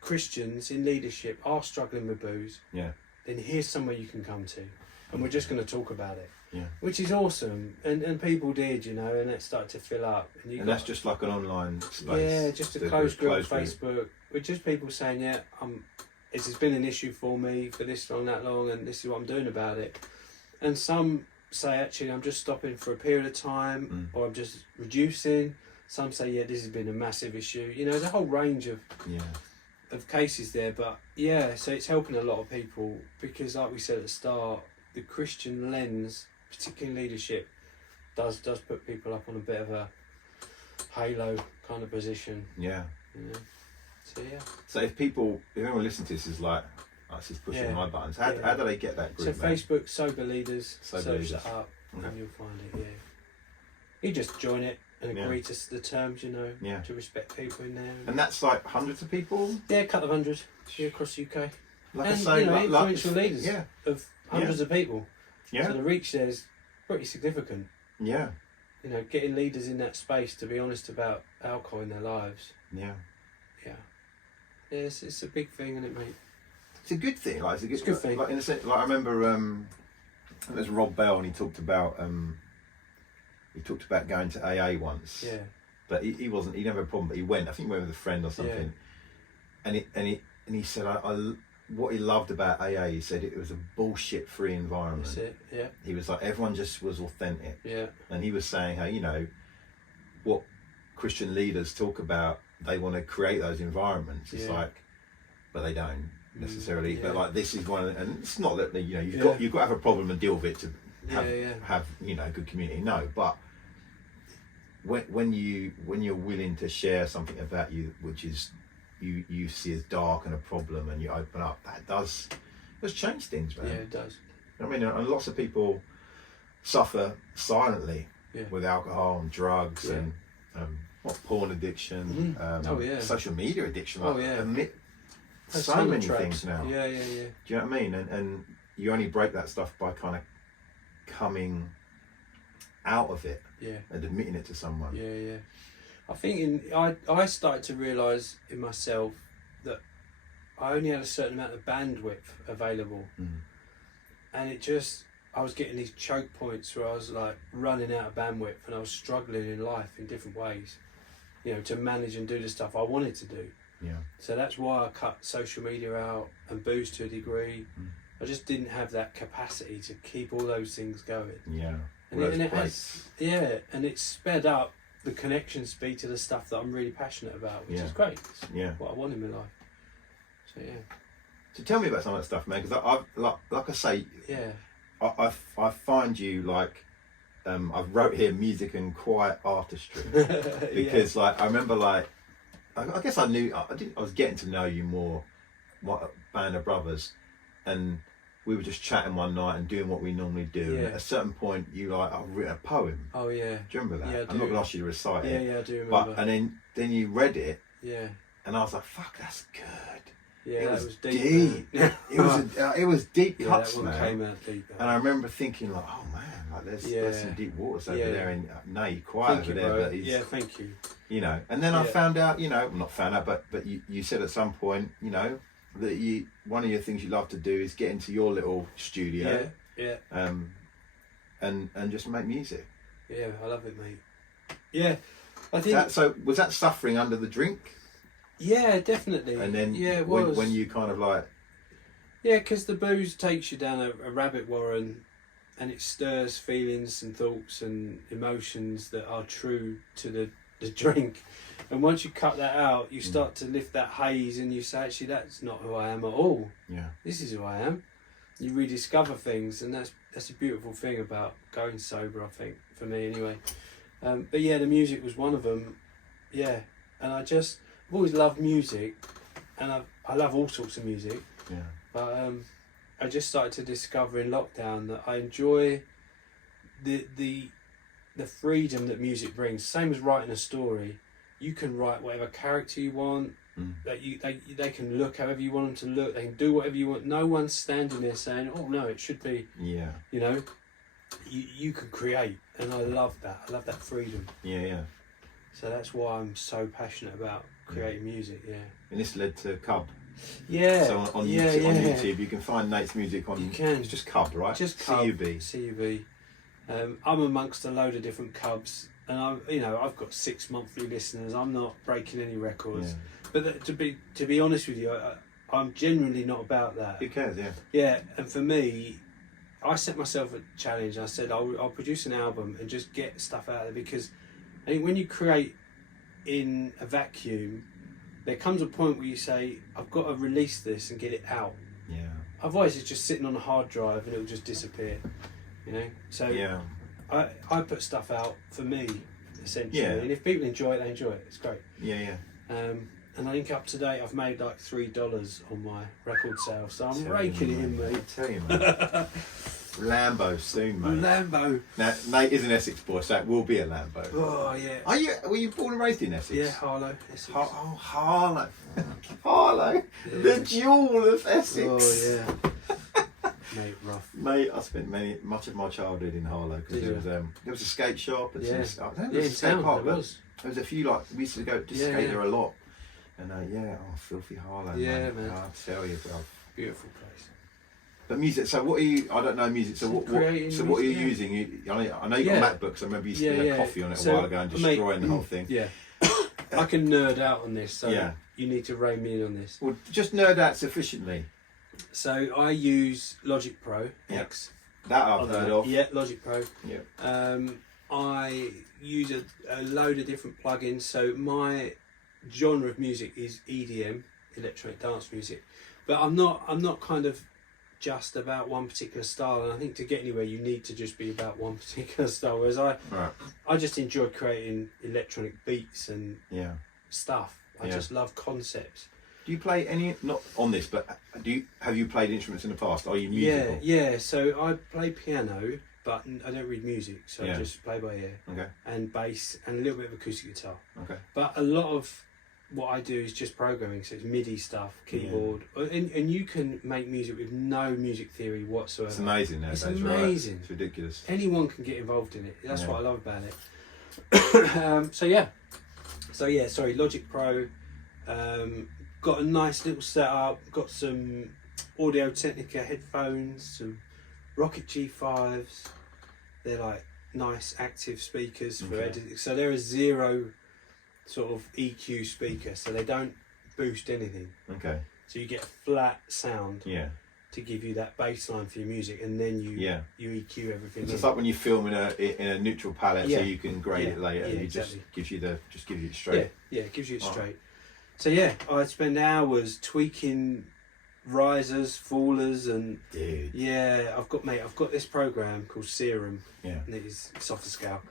Christians in leadership are struggling with booze, then here's somewhere you can come to, and we're just going to talk about it. Yeah. Which is awesome, and people did, and it started to fill up. And that's just like an online space. Yeah, just a closed group on Facebook with just people saying, this has been an issue for me for this long, that long, and this is what I'm doing about it. And some say, actually, I'm just stopping for a period of time, or I'm just reducing. Some say, this has been a massive issue. There's a whole range of cases there, but so it's helping a lot of people because, like we said at the start, the Christian lens, particularly in leadership, does put people up on a bit of a halo kind of position. Yeah. So if anyone listens to this is like, this is pushing my buttons. How do they get that group? So Facebook, Sober Leaders, search that up, and you'll find it. You just join it and agree to the terms, to respect people in there. And that's like hundreds of people. Yeah, a couple of hundred across the UK. Like and influential leaders of hundreds of people. Yeah. So the reach there is pretty significant. Yeah. Getting leaders in that space to be honest about alcohol in their lives. Yeah. Yeah, it's a big thing, isn't it, mate? It's a good thing. Like it's a good thing. Like in a sense, like I remember, there's Rob Bell, and he talked about going to AA once. Yeah. But he wasn't. He never had a problem. But he went. I think he went with a friend or something. Yeah. And he said, what he loved about AA, he said it was a bullshit-free environment. That's it. Yeah. He was like, everyone just was authentic. Yeah. And he was saying how what Christian leaders talk about. They want to create those environments. It's like, but they don't. necessarily, Yeah. but like this is one, and it's not that you know Yeah. you've got to have a problem and deal with it to Yeah. have you know good community. No, but when you're willing to share something about you, which is you see as dark and a problem, and you open up, that does change things, man. Yeah, it does. I mean, and lots of people suffer silently with alcohol and drugs and porn addiction, social media addiction. So many things now. Yeah. Do you know what I mean? And you only break that stuff by kind of coming out of it and admitting it to someone. Yeah. I think I started to realise in myself that I only had a certain amount of bandwidth available, and I was getting these choke points where I was like running out of bandwidth, and I was struggling in life in different ways, you know, to manage and do the stuff I wanted to do. Yeah. So that's why I cut social media out and booze to a degree. I just didn't have that capacity to keep all those things going. Yeah. And it sped up the connection speed to the stuff that I'm really passionate about, which is great. It's what I want in my life. So So tell me about some of that stuff, man, because I've like I say, I find you like I've wrote here music and quiet artistry because like I remember like I guess I was getting to know you more, what band of brothers, and we were just chatting one night and doing what we normally do. And at a certain point, you like, I've written a poem. Oh yeah. Do you remember that? Yeah, I do. I'm not gonna ask you to recite it. Yeah, I do remember. But and then you read it. Yeah. And I was like, fuck, that's good. Yeah, it was was deep. it was deep cuts, that one man. came out deep. And I remember thinking like, oh man, like there's some deep waters over there. And you're quiet over there, but he's, thank you. You know, and then I found out, you know, not found out, but you said at some point, you know, that one of your things you love to do is get into your little studio, and just make music. Yeah, I love it, mate. Yeah, I think. So was that suffering under the drink? Yeah, definitely. And then it was. when you kind of like. Yeah, because the booze takes you down a rabbit warren, and it stirs feelings and thoughts and emotions that are true to the drink. And once you cut that out, you start to lift that haze, and you say, actually, that's not who I am at all. Yeah. This is who I am. You rediscover things, and that's a beautiful thing about going sober, I think, for me anyway. But yeah, the music was one of them. Yeah. And I've always loved music, and I love all sorts of music. Yeah. But I just started to discover in lockdown that I enjoy the freedom that music brings. Same as writing a story. You can write whatever character you want. That they can look however you want them to look. They can do whatever you want. No one's standing there saying, "Oh no, it should be." Yeah. You know, you can create, and I love that. I love that freedom. Yeah. So that's why I'm so passionate about creating music. Yeah. And this led to Cub. Yeah. So on YouTube, you can find Nate's music on. You can. It's just Cub, right? Just Cub. CUB. I'm amongst a load of different Cubs, and I've got 6 monthly listeners. I'm not breaking any records. Yeah. But to be honest with you, I'm genuinely not about that. Who cares? Yeah. Yeah, and for me, I set myself a challenge. I said I'll produce an album and just get stuff out there, because I think when you create in a vacuum, there comes a point where you say, I've got to release this and get it out. Yeah. Otherwise, it's just sitting on a hard drive and it'll just disappear. You know. So yeah. I put stuff out for me, essentially, and if people enjoy it, they enjoy it. It's great. Yeah. And I think up to date, I've made like $3 on my record sales, so I'm raking it in, mate. I tell you, mate. Lambo soon, mate. Lambo. Now, Nate is an Essex boy, so it will be a Lambo. Oh yeah. Were you born and raised in Essex? Yeah, Harlow, Essex. Harlow. Harlow. Yeah. The jewel of Essex. Oh yeah. Mate, rough. Mate, I spent much of my childhood in Harlow, because there was a skate shop and some there was a few, like, we used to go to skate there a lot. And filthy Harlow. Yeah, man. I'll tell you, bro. Beautiful place. But music. So what are you? I don't know music. So what are you using? I know you got MacBooks. I remember you spilling coffee on it a while ago and destroying the whole thing. Yeah. I can nerd out on this, so you need to rein me in on this. Well, just nerd out sufficiently. So I use Logic Pro X. That I've heard of. Yeah, Logic Pro. Yeah. I use a load of different plugins. So my genre of music is EDM, electronic dance music, But I'm not kind of just about one particular style, and I think to get anywhere you need to just be about one particular style. Whereas I just enjoy creating electronic beats and stuff. I just love concepts. Do you play any, not on this, but have you played instruments in the past? Are you musical? Yeah. So I play piano, but I don't read music, so I just play by ear. Okay. And bass and a little bit of acoustic guitar. Okay. But a lot of what I do is just programming, so it's MIDI stuff, keyboard, and you can make music with no music theory whatsoever. It's amazing nowadays, It's amazing. Right? It's ridiculous. Anyone can get involved in it. That's what I love about it. Sorry, Logic Pro. Got a nice little setup. Got some Audio Technica headphones, some Rocket G5s. They're like nice active speakers for editing. So they're a zero sort of EQ speaker, so they don't boost anything. Okay. So you get a flat sound. Yeah. To give you that bass line for your music, and then you EQ everything. It's like when you film in a neutral palette, so you can grade it later. Yeah, It exactly. gives you it straight. Yeah, it gives you it straight. So I spend hours tweaking risers, fallers, and Dude. I've got this program called Serum. Yeah. And it's softer scale.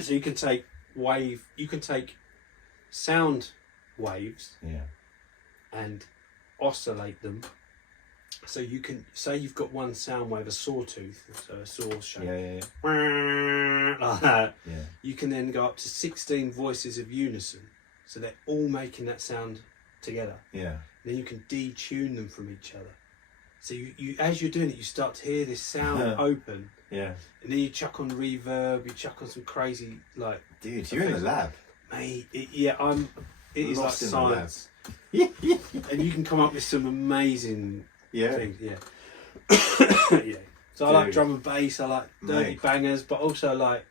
So you can take sound waves and oscillate them. So you can say you've got one sound wave, a sawtooth, so a saw shape. Like that. Yeah. You can then go up to 16 voices of unison, so they're all making that sound together. Yeah. Then you can detune them from each other. So you as you're doing it, you start to hear this sound open. Yeah. And then you chuck on reverb, you chuck on some crazy Dude, you're in the lab. Mate, it is like Lost in the science. And you can come up with some amazing things. Yeah. So I like drum and bass, I like dirty bangers, but also I love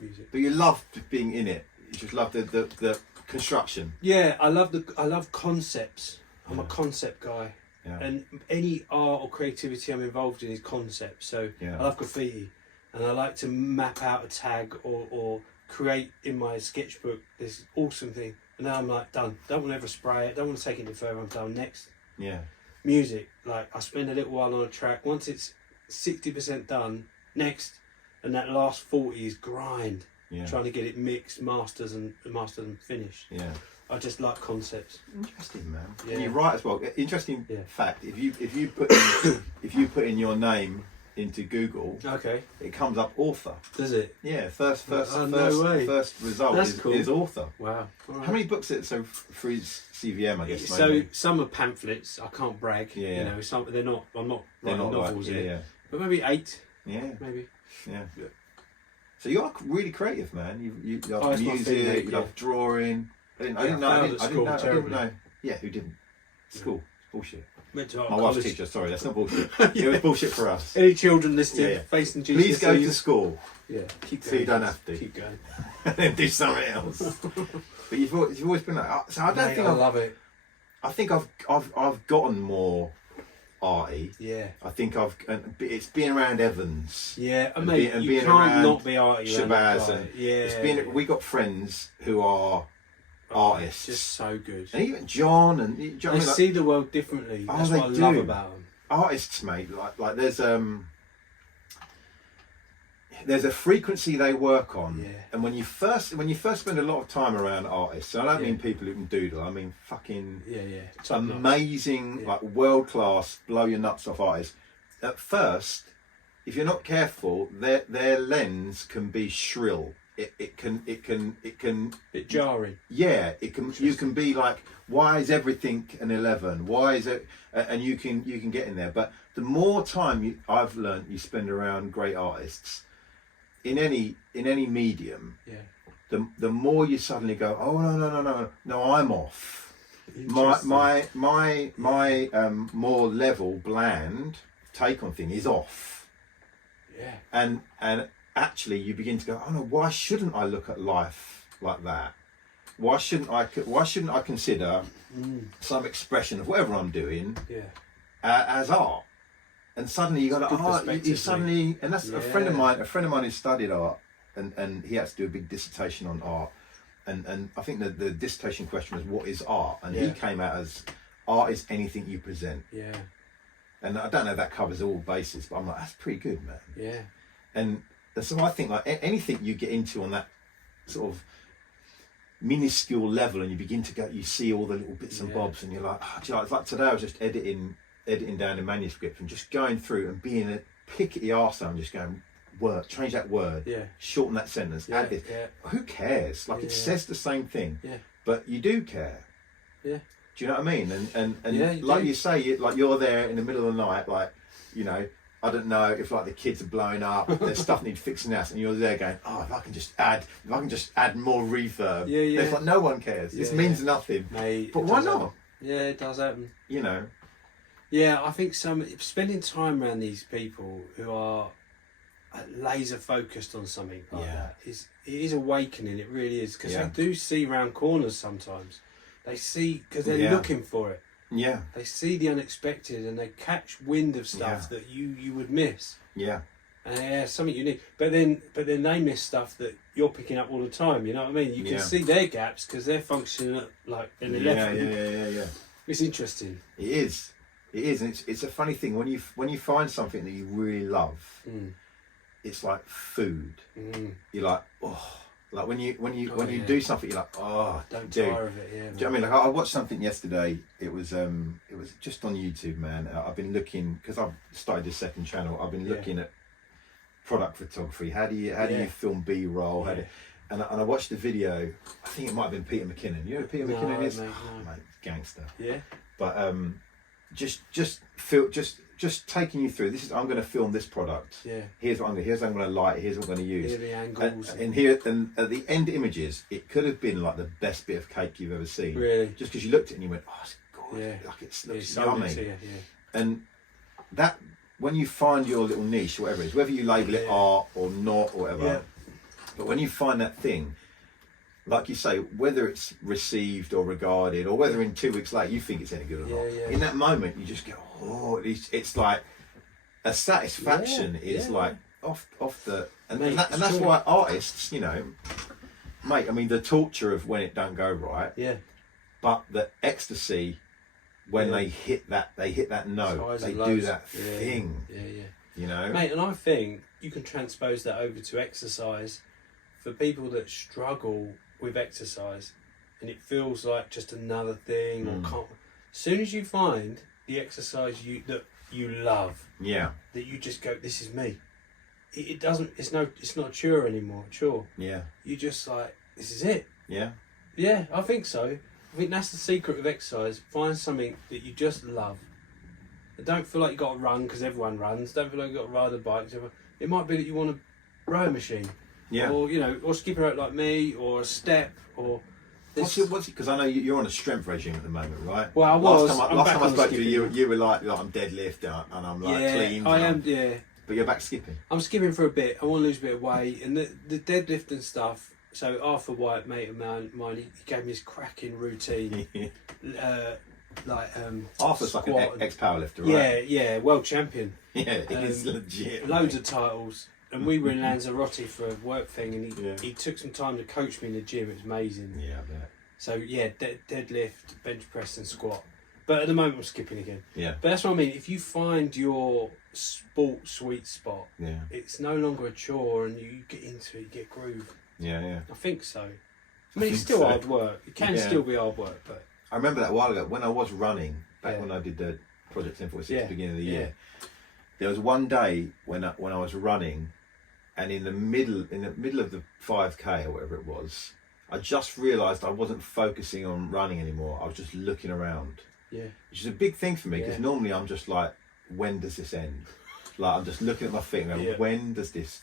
music. But you love being in it. You just love the construction. Yeah, I love concepts. I'm a concept guy. Yeah. And any art or creativity I'm involved in is concept. So I love graffiti, and I like to map out a tag or create in my sketchbook this awesome thing. And now I'm like, done. Don't want to ever spray it. Don't want to take it any further. I'm done. Next. Yeah. Music. Like, I spend a little while on a track. Once it's 60% done, next. And that last 40 is grind. Yeah. Trying to get it mixed, mastered and finished. Yeah. I just like concepts. Interesting, man. Yeah. And you're right as well. Interesting fact. If you put in your name into Google, it comes up author. Does it? Yeah. First no way. First result is author. Wow. Right. How many books is it? So through CVM, I guess. So some are pamphlets. I can't brag. Yeah. You know, some they're not. I'm not They're writing not novels. Yeah. But maybe 8. Yeah. Maybe. Yeah. So you are really creative, man. You love music. Thing, you love drawing. I didn't know. Yeah, who didn't? School. Bullshit. Went to My wife's teacher. Sorry, that's not bullshit. It was bullshit for us. Any children listening, facing GCSEs, please go to school. Yeah, keep going. So you don't have to. Keep going. And then do something else. But you've always been like. So I don't think I love it. I think I've gotten more arty. Yeah. I think it's being around Evans. Yeah, and mate, and you being can't around not be arty. Shabazz and we got friends who are artists, just so good, and even John and they see the world differently. That's what I love about them. Artists, mate, like there's a frequency they work on, and when you first spend a lot of time around artists, so I don't mean people who can doodle, I mean fucking amazing, like world class, blow your nuts off artists. At first, if you're not careful, their lens can be shrill. It can bit jarring. Yeah, it can. You can be like, why is everything an 11? Why is it? And you can get in there. But the more time I've learned you spend around great artists in any medium, the more you suddenly go, oh no, I'm off. My more level, bland take on thing is off. Yeah. And actually you begin to go, oh no, why shouldn't I look at life like that? Why shouldn't I consider some expression of whatever I'm doing as art? And suddenly you got you suddenly, and that's a friend of mine who studied art, and he had to do a big dissertation on art, and I think the dissertation question was, what is art? And he came out art is anything you present. Yeah. And I don't know if that covers all bases, but I'm like, that's pretty good, man. Yeah. And so I think like anything you get into on that sort of minuscule level, and you begin to go, you see all the little bits and bobs, and you're like, oh, do you know, it's like today I was just editing down the manuscript and just going through and being a pickety arsehole and just going, change that word, shorten that sentence, add this. Who cares? Like it says the same thing, but you do care. Yeah. Do you know what I mean? And like you say, like you're there in the middle of the night, like, you know, I don't know if like the kids are blowing up, there's stuff needs fixing out, and you're there going, oh, if I can just add more reverb. Yeah. It's like no one cares. This means nothing. Mate, but why not? Yeah, it does happen. You know. Yeah, I think spending time around these people who are laser focused on something like that it is awakening. It really is, because they do see round corners sometimes. They see, because they're looking for it. Yeah. They see the unexpected and they catch wind of stuff that you would miss. Yeah. And something unique. But then they miss stuff that you're picking up all the time. You know what I mean? You can see their gaps because they're functioning at, like in the left. Yeah. It's interesting. It is, and it's a funny thing when you find something that you really love. It's like food. You're like, oh. Like when you do something, you're like, oh, don't tire of it. Yeah. Do you know what I mean? Like I watched something yesterday. It was just on YouTube, man. I've been looking, because I've started this second channel. I've been looking at product photography. How do you film B-roll? And I watched the video. I think it might have been Peter McKinnon. You know who Peter McKinnon is? Mate, mate, gangster. Yeah. But just taking you through. I'm going to film this product. Yeah. Here's what I'm going to light. Here's what I'm going to use. Here are the angles. And at the end images, it could have been like the best bit of cake you've ever seen. Really. Just because you looked at it and you went, oh, it's gorgeous. Yeah. Like it looks yummy. Yeah. And that, when you find your little niche, whatever it is, whether you label it art or not or whatever, but when you find that thing, like you say, whether it's received or regarded, or whether in 2 weeks later you think it's any good or not, in that moment you just go, oh, it's like a satisfaction is like off the, and that's why artists, you know, mate. I mean, the torture of when it don't go right, but the ecstasy when they hit that note, they do that thing, you know, mate. And I think you can transpose that over to exercise for people that struggle with exercise, and it feels like just another thing. Or can't. As soon as you find the exercise that you love, that you just go, this is me. It doesn't. It's not a chore anymore. Yeah. You just like, this is it. Yeah. Yeah, I think so. I think that's the secret of exercise. Find something that you just love. And don't feel like you got to run because everyone runs. Don't feel like you got to ride a bike. It might be that you want to row a machine. Yeah. Or, you know, or skip rope like me, or a step, or what's because I know you're on a strength regime at the moment, right? Well, I was. Last time I spoke to you, you were like I'm deadlift and I'm like clean. I am. But you're back skipping. I'm skipping for a bit. I want to lose a bit of weight, and the deadlift and stuff. So Arthur White, mate of mine, he gave me this cracking routine. Arthur's like an ex-powerlifter, right? Yeah, world champion. Yeah, he's legit. Loads of titles. And we were in Lanzarote for a work thing, and he took some time to coach me in the gym. It was amazing. Yeah, I bet. So yeah, deadlift, bench press, and squat. But at the moment, I'm skipping again. Yeah. But that's what I mean. If you find your sport sweet spot, it's no longer a chore, and you get into it, you get groove. Yeah. I think so. I mean, it's still hard work. It can still be hard work, but I remember that a while ago when I was running back when I did the Project 1046 at the beginning of the year. There was one day when I was running. And in the middle of the 5K or whatever it was, I just realised I wasn't focusing on running anymore. I was just looking around. Yeah. Which is a big thing for me, because normally I'm just like, when does this end? Like I'm just looking at my feet and going, when does this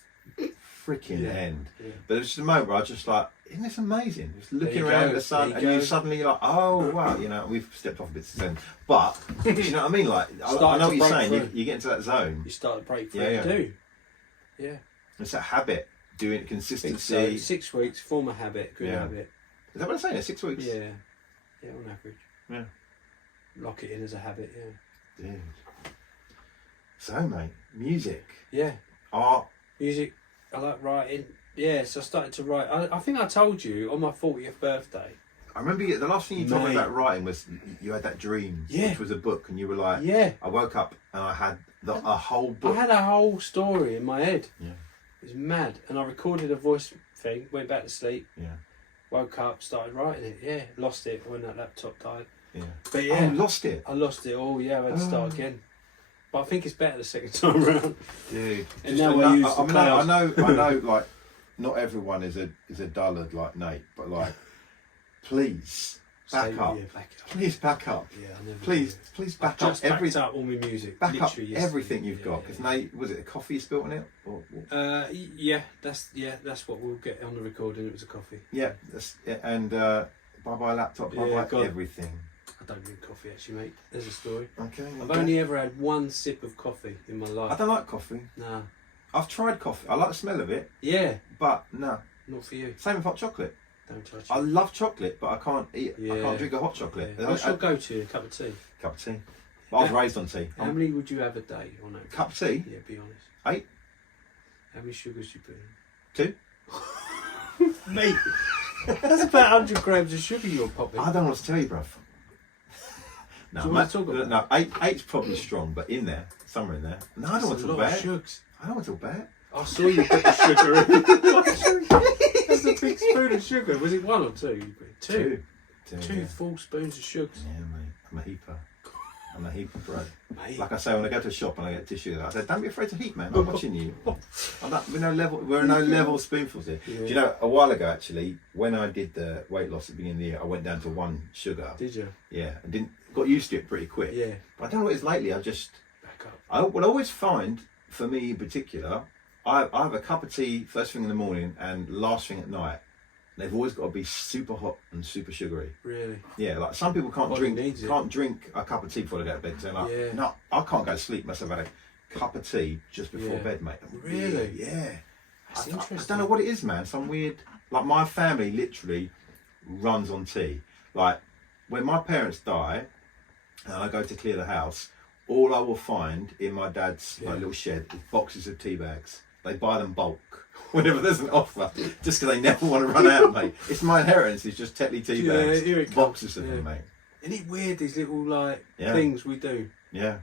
freaking end? Yeah. But it's just a moment where I was just like, isn't this amazing? Just looking around at the sun, and you suddenly you're like, oh wow, you know, we've stepped off a bit since. But you know what I mean? Like I know what you're saying. You get into that zone. You start to break through. You do. Yeah. It's a habit, doing it, consistency. So. 6 weeks, form a habit, good habit. Is that what I'm saying? 6 weeks? Yeah, on average. Yeah. Lock it in as a habit, Dude. So, mate, music. Yeah. Art. Music, I like writing. Yeah, so I started to write. I think I told you on my 40th birthday, I remember the last thing you told me about writing was you had that dream, which was a book, and you were like, I woke up and I had a whole book. I had a whole story in my head. Yeah. It was mad. And I recorded a voice thing, went back to sleep, woke up, started writing it. Lost it when that laptop died. Yeah. But lost it? I lost it all, I had to start again. But I think it's better the second time around. Dude. And now I use the cloud. I know, like, not everyone is a dullard like Nate, but like, please back up. Please back up. Yeah, I never please back up. Backed up all my music. Back up everything you've got. Because Nate, was it a coffee you spilled on it? That's what we'll get on the recording. It was a coffee. Yeah, and bye bye laptop, bye bye everything. I don't drink coffee actually, mate. There's a story. Okay. I've only ever had one sip of coffee in my life. I don't like coffee. Nah. I've tried coffee. I like the smell of it. Yeah. But no. Not for you. Same with hot chocolate. Don't touch it. I love chocolate, but I can't eat. I can't drink a hot chocolate. Yeah. What's your go-to? A cup of tea. Cup of tea. But I was raised on tea. How many would you have a day on that? Cup of tea? Yeah, be honest. 8. How many sugars do you put in? 2. Mate, that's about 100 grams of sugar you're popping. I don't want to tell you, bruv. No, do you want to talk about no, 8's probably strong, but in there, somewhere in there. No, I don't want to talk about it. I don't want to talk about it. I saw you put the sugar in. That's a big spoon of sugar. Was it 1 or 2? 2. Two full spoons of sugar. Yeah, mate. I'm a heaper. I'm a heaper, bro. Mate. Like I say, when I go to a shop and I get tissue, I say, don't be afraid to heat, man. I'm watching you. We're no level spoonfuls here. Yeah. Do you know, a while ago, actually, when I did the weight loss at the beginning of the year, I went down to 1 sugar. Did you? Yeah. I got used to it pretty quick. Yeah. But I don't know what it is lately. I just... Back up. I always find, for me in particular, I have a cup of tea first thing in the morning and last thing at night. They've always got to be super hot and super sugary. Really? Yeah, like some people can't drink a cup of tea before they go to bed because they're like, no, I can't go to sleep unless I've had a cup of tea just before bed, mate. Really? Yeah. That's interesting. I don't know what it is, man. Some weird... Like, my family literally runs on tea. Like, when my parents die and I go to clear the house, all I will find in my dad's little shed is boxes of tea bags. They buy them bulk whenever there's an offer, just because they never want to run out, mate. It's my inheritance. It's just Tetley tea bags, boxes of them, mate. Isn't it weird, these little things we do? Yeah.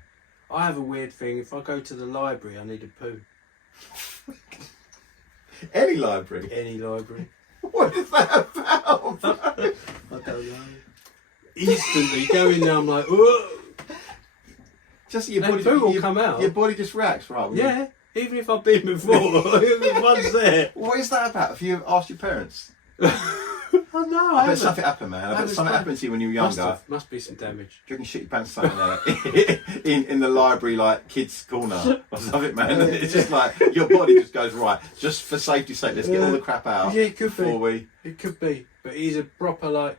I have a weird thing. If I go to the library, I need a poo. Any library? Any library. What is that about? I don't know. Instantly go in there, I'm like, whoa. Just your body will come out. Your body just reacts, right? Yeah. Even if I've been before, one's there. What is that about? Have you asked your parents? Oh no, I bet something happened, man. I bet something happened to you when you were younger. Must be some damage. Do you reckon you shit your pants something in the library, like kids' corner or something, man? It's just like your body just goes, right, just for safety's sake, let's get all the crap out. Yeah, it could be. It could be. But he's a proper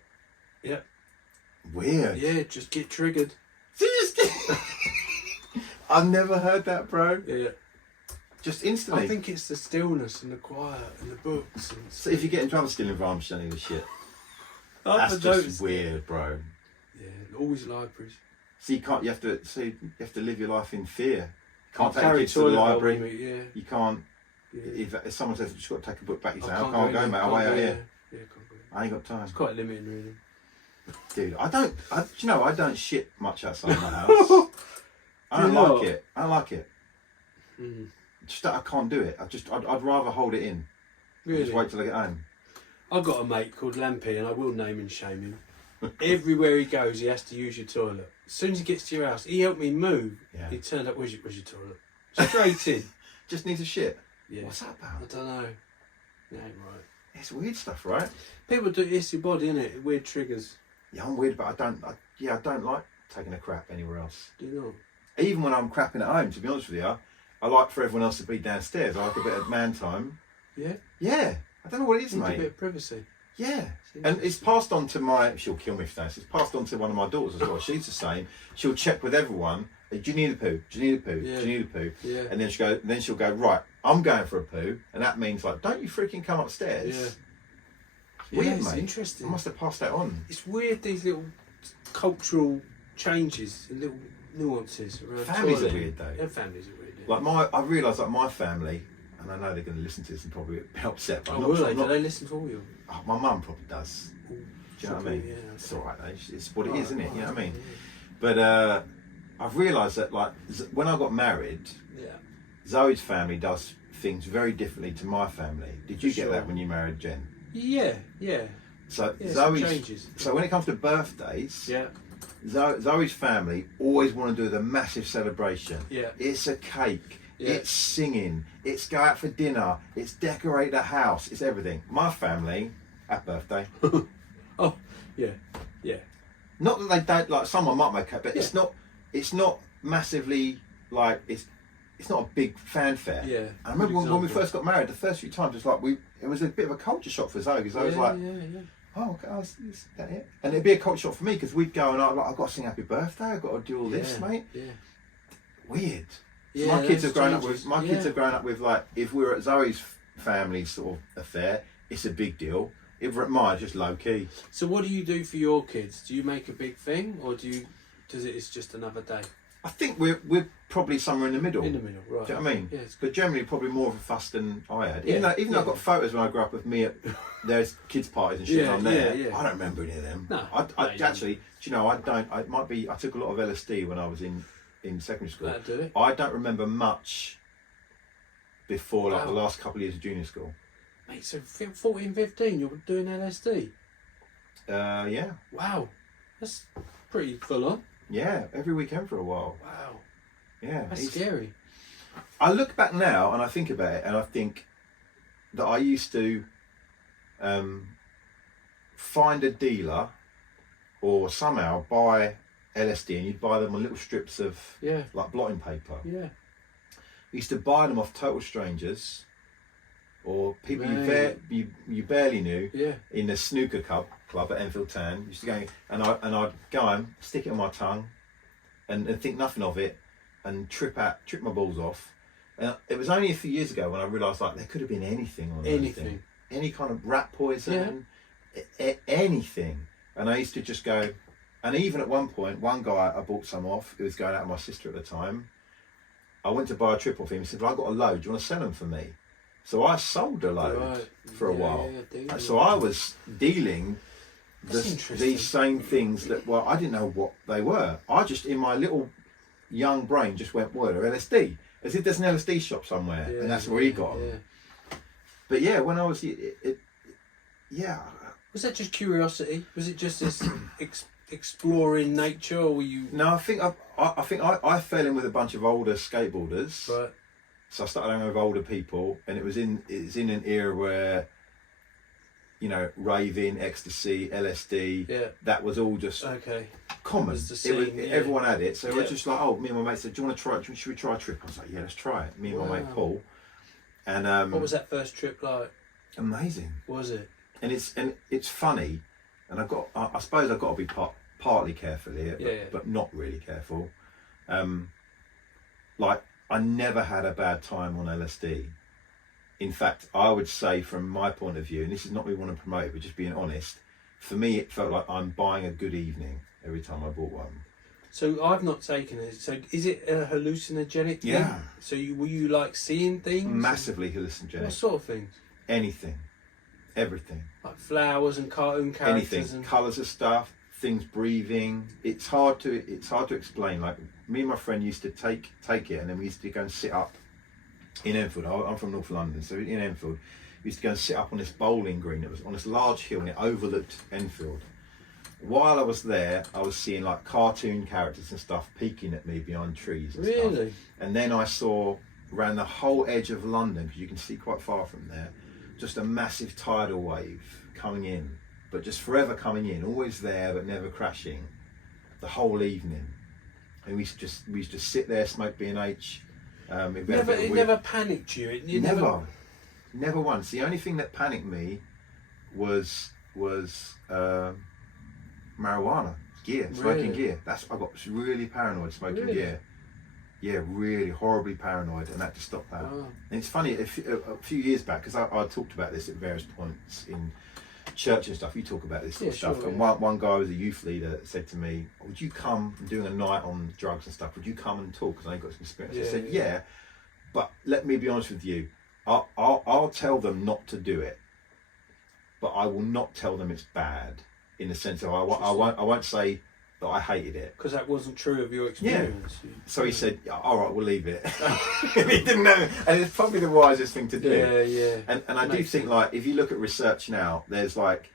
weird. Yeah, just get triggered. I've never heard that, bro. Yeah. Just instantly. I think it's the stillness and the quiet and the books. And so if you get into other still environments, you don't need the shit. That's just weird, bro. Yeah, always libraries. So you can't. You have to live your life in fear. You can't take your kids to the library. You can't. Yeah. If someone says you just got to take a book back, you say, I can't go, mate. I'm way out here. Yeah, can't go. I ain't got time. It's quite limiting, really. Dude, I don't shit much outside my house. I don't like it. I don't like it. Mm. Just I can't do it. I'd rather hold it in. Really? Just wait till I get home. I've got a mate called Lampy, and I will name and shame him. Everywhere he goes, he has to use your toilet. As soon as he gets to your house, he helped me move. Yeah. He turned up, where's your toilet? Straight in. Just needs a shit. Yeah. What's that about? I don't know. It ain't right. It's weird stuff, right? People do. It's your body, isn't it? Weird triggers. Yeah, I'm weird, but I don't like taking a crap anywhere else. Do you not? Even when I'm crapping at home, to be honest with you, I like for everyone else to be downstairs. I like a bit of man time. Yeah? Yeah. I don't know what it is, mate. A bit of privacy. Yeah. And it's passed on to she'll kill me for this, it's passed on to one of my daughters as well. She's the same. She'll check with everyone, do you need a poo? Do you need a poo? Yeah. Do you need a poo? Yeah. And then she'll go, right, I'm going for a poo. And that means like, don't you freaking come upstairs. Yeah. Weird, it's mate. Interesting. I must have passed that on. It's weird, these little cultural changes and little nuances around families toilet. are weird though. Yeah, families are weird. Yeah. Like I realise like my family, and I know they're going to listen to this and probably be upset. But do they listen to all you? Oh, my mum probably does. Do you know what I mean? Yeah. It's all right, though. It's what it is, isn't it? You know what I mean? Yeah. But I've realised that, like, when I got married, Zoe's family does things very differently to my family. Did you get that when you married Jen? Yeah. So some changes. So when it comes to birthdays, Yeah. Zoe's family always want to do the massive celebration. Yeah. It's a cake. Yeah. It's singing. It's go out for dinner. It's decorate the house. It's everything. My family, at birthday. Oh, yeah. Not that they don't, like, someone might make cake, but it's not massively, like, it's not a big fanfare. Yeah. I remember when we first got married, the first few times, it's like it was a bit of a culture shock for Zoe, because I was like, oh, okay, is that it? And it'd be a culture shock for me, because we'd go and I've got to sing happy birthday, I've got to do all this, mate. Yeah. Weird. So Yeah, my kids have grown changes. up with, like, if we're at Zoe's family sort of affair, it's a big deal. If we're at mine, it's just low key. So what do you do for your kids? Do you make a big thing, or it's just another day? I think we're probably somewhere in the middle. In the middle, right? Do you know what I mean? Yeah, it's But good. generally, probably more of a fuss than I had. Yeah, Even though I've got photos when I grew up of me at there's kids' parties and shit. Yeah, and I'm there. yeah. I don't remember any of them. No, I you actually, do you know? I don't. I might be. I took a lot of LSD when I was in secondary school. That'd do it. I don't remember much before, like, Wow. the last couple of years of junior school. Mate, so 14, 15, you're doing LSD? Yeah, Wow. That's pretty full on. yeah. Every weekend for a while. Wow. Yeah, That's scary. I look back now and I think about it, and I think that I used to find a dealer or somehow buy LSD, and you'd buy them on little strips of Yeah. like blotting paper. Yeah. We used to buy them off total strangers or people Right. you barely knew Yeah. in the snooker club at Enfield Town. Used to go and I'd go home, stick it on my tongue, and think nothing of it, and trip my balls off. And it was only a few years ago when I realised, like, there could have been anything on Anything. any kind of rat poison, anything. And I used to just go, and even at one point, one guy I bought some off, who was going out with my sister at the time. I went to buy a trip off him. He said, well, I got a load, do you want to sell them for me? So I sold a load Right. for a while. Yeah, So I was dealing That's interesting. these same things that, well, I didn't know what they were. I just, in my little young brain, just went, well, they're LSD. As if there's an LSD shop somewhere, and that's where he got them. Yeah. But yeah, when I was, yeah. Was that just curiosity? Was it just this exploring nature, or were you? No, I think I fell in with a bunch of older skateboarders. Right. So I started hanging with older people, and it's in an era where, you know, raving, ecstasy, LSD, Yeah. that was all just Okay. common. Was the scene, yeah. Everyone had it. So it Yeah. was just like, oh, me and my mate said, do you want to try it? Should we try a trip? I was like, yeah, let's try it. Me and my mate Wow. Paul. And What was that first trip like? amazing. Was it? And it's funny, and I suppose I've got to be partly careful here, but not really careful. Like, I never had a bad time on LSD. In fact, I would say, from my point of view, and this is not me wanting to promote it, but just being honest, for me it felt like I'm buying a good evening every time I bought one. So I've not taken it. So is it a hallucinogenic thing? Yeah. So were you like seeing things? Massively hallucinogenic. What sort of things? Anything, everything, Like flowers and cartoon characters anything, and colours of stuff, things breathing. It's hard to explain. Like, me and my friend used to take it, and then we used to go and sit up in Enfield. I'm from North London, so in Enfield, we used to go and sit up on this bowling green that was on this large hill, and it overlooked Enfield. While I was there, I was seeing like cartoon characters and stuff peeking at me behind trees and stuff. really? And then I saw around the whole edge of London, because you can see quite far from there, just a massive tidal wave coming in, but just forever coming in, always there but never crashing, the whole evening. And we used to just sit there, smoke B&H. It never panicked you. You never once. The only thing that panicked me was marijuana, gear, smoking Really? gear. I got really paranoid smoking Really? gear. Yeah, really horribly paranoid, and I had to stop that. Wow. And it's funny, a few years back, because I talked about this at various points in church and stuff. You talk about this sort of stuff. Sure, And yeah. one guy who was a youth leader said to me, would you come, I'm doing a night on drugs and stuff, would you come and talk? Because I got some experience. I said, yeah, but let me be honest with you. I'll tell them not to do it, but I will not tell them it's bad. in the sense of I won't say that I hated it. Because that wasn't true of your experience. Yeah. So he said, all right, we'll leave it. He didn't know. And it's probably the wisest thing to do. Yeah. And I do think, like, if you look at research now, there's like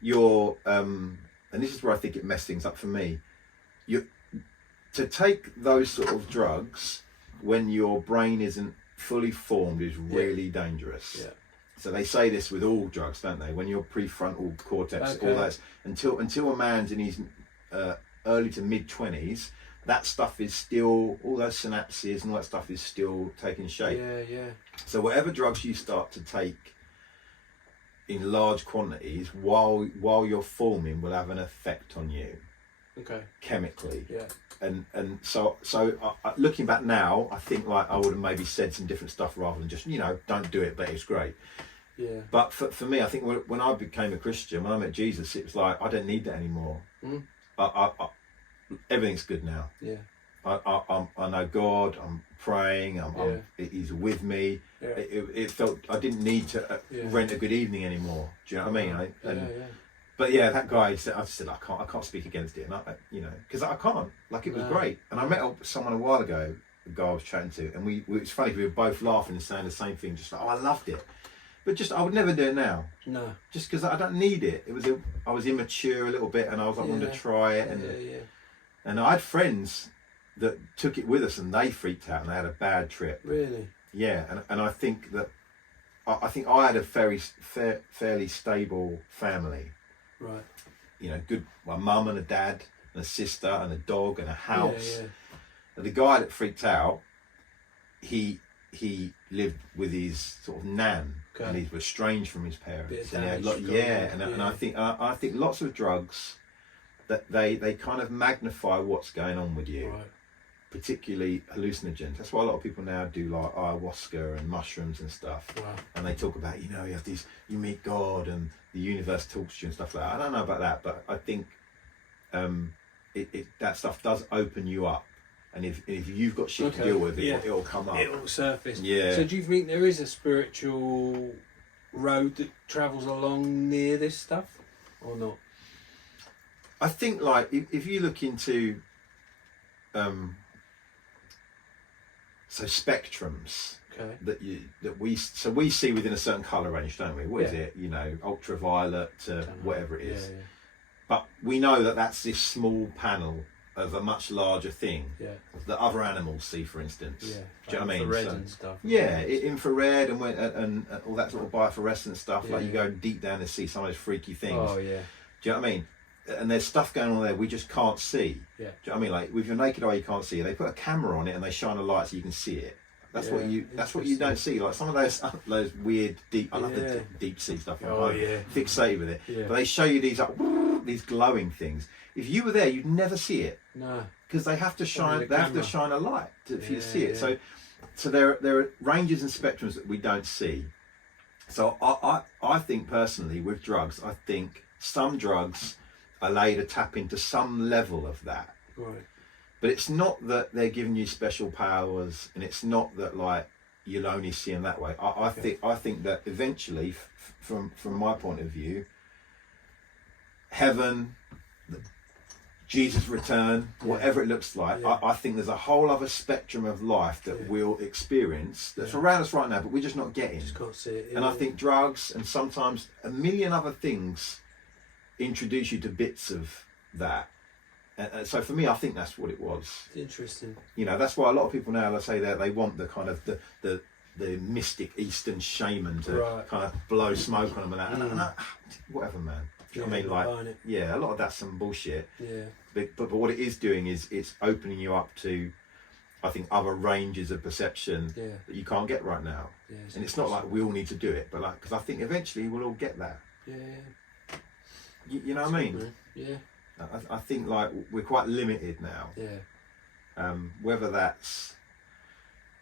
your, and this is where I think it messed things up for me. To take those sort of drugs when your brain isn't fully formed is really dangerous. Yeah. So they say this with all drugs, don't they? When your prefrontal cortex, all that, until a man's in his early to mid 20s, that stuff is still, all those synapses and all that stuff is still taking shape. Yeah. So whatever drugs you start to take in large quantities while you're forming will have an effect on you. Okay. Chemically. Yeah. And so looking back now, I think like I would have maybe said some different stuff rather than just, don't do it, but it's great. Yeah. But for me, I think when I became a Christian, when I met Jesus, it was like I don't need that anymore. I everything's good now. Yeah. I know God. I'm praying. He's with me. Yeah. It felt I didn't need to rent a good evening anymore. Do you know what I mean? But yeah, that guy I just said I can't speak against it, and because I can't. Like it was great, and I met someone a while ago, a guy I was chatting to, and it's funny we were both laughing and saying the same thing, just like I loved it, but just I would never do it now. No, just because I don't need it. I was immature a little bit, and I was like wanting to try it, and I had friends that took it with us, and they freaked out and they had a bad trip. Really? Yeah, and I think that I had a fairly stable family. Right. Good. My mum and a dad and a sister and a dog and a house. Yeah. And the guy that freaked out, he lived with his sort of nan, and he was estranged from his parents. And I think lots of drugs that they kind of magnify what's going on with you. Right. Particularly hallucinogens. That's why a lot of people now do like ayahuasca and mushrooms and stuff. Wow. And they talk about, you have these, you meet God and the universe talks to you and stuff like that. I don't know about that, but I think that stuff does open you up. And if you've got shit to deal with, it'll come up. It'll surface. Yeah. So do you think there is a spiritual road that travels along near this stuff, or not? I think like if you look into so spectrums that we see within a certain colour range, don't we? What is it? Ultraviolet to whatever it is. Yeah. But we know that that's this small panel of a much larger thing that other animals see, for instance. Yeah. Do you know what I mean? Infrared and stuff. Yeah, infrared and all that sort of biofluorescent stuff. Yeah. Like you go deep down and see some of those freaky things. Oh yeah. Do you know what I mean? And there's stuff going on there we just can't see. Yeah. Do you know what I mean? Like with your naked eye you can't see it. They put a camera on it and they shine a light so you can see it. That's what you don't see. Like some of those weird deep I love the deep sea stuff. Fixated with it. Yeah. But they show you these glowing things. If you were there you'd never see it. No. Because they have to shine a light for you to see it. So there are ranges and spectrums that we don't see. So I think personally with drugs, I think some drugs allow you to tap into some level of that. Right. But it's not that they're giving you special powers, and it's not that like you'll only see them that way. I think that eventually, from my point of view, heaven, Jesus' return, whatever it looks like, I think there's a whole other spectrum of life that we'll experience that's around us right now, but we're just not getting. Just can't see it. And I think drugs and sometimes a million other things introduce you to bits of that. And so for me, I think that's what it was. Interesting. That's why a lot of people now, they say that they want the kind of the mystic Eastern shaman to kind of blow smoke on them and that. And whatever, man. Do you know what I mean? Like, a lot of that's some bullshit. Yeah. But what it is doing is it's opening you up to, I think, other ranges of perception that you can't get right now. Yeah, and it's not like we all need to do it, but like, because I think eventually we'll all get that. Yeah. You know what I mean? Man. Yeah. I think like we're quite limited now. Yeah. Whether that's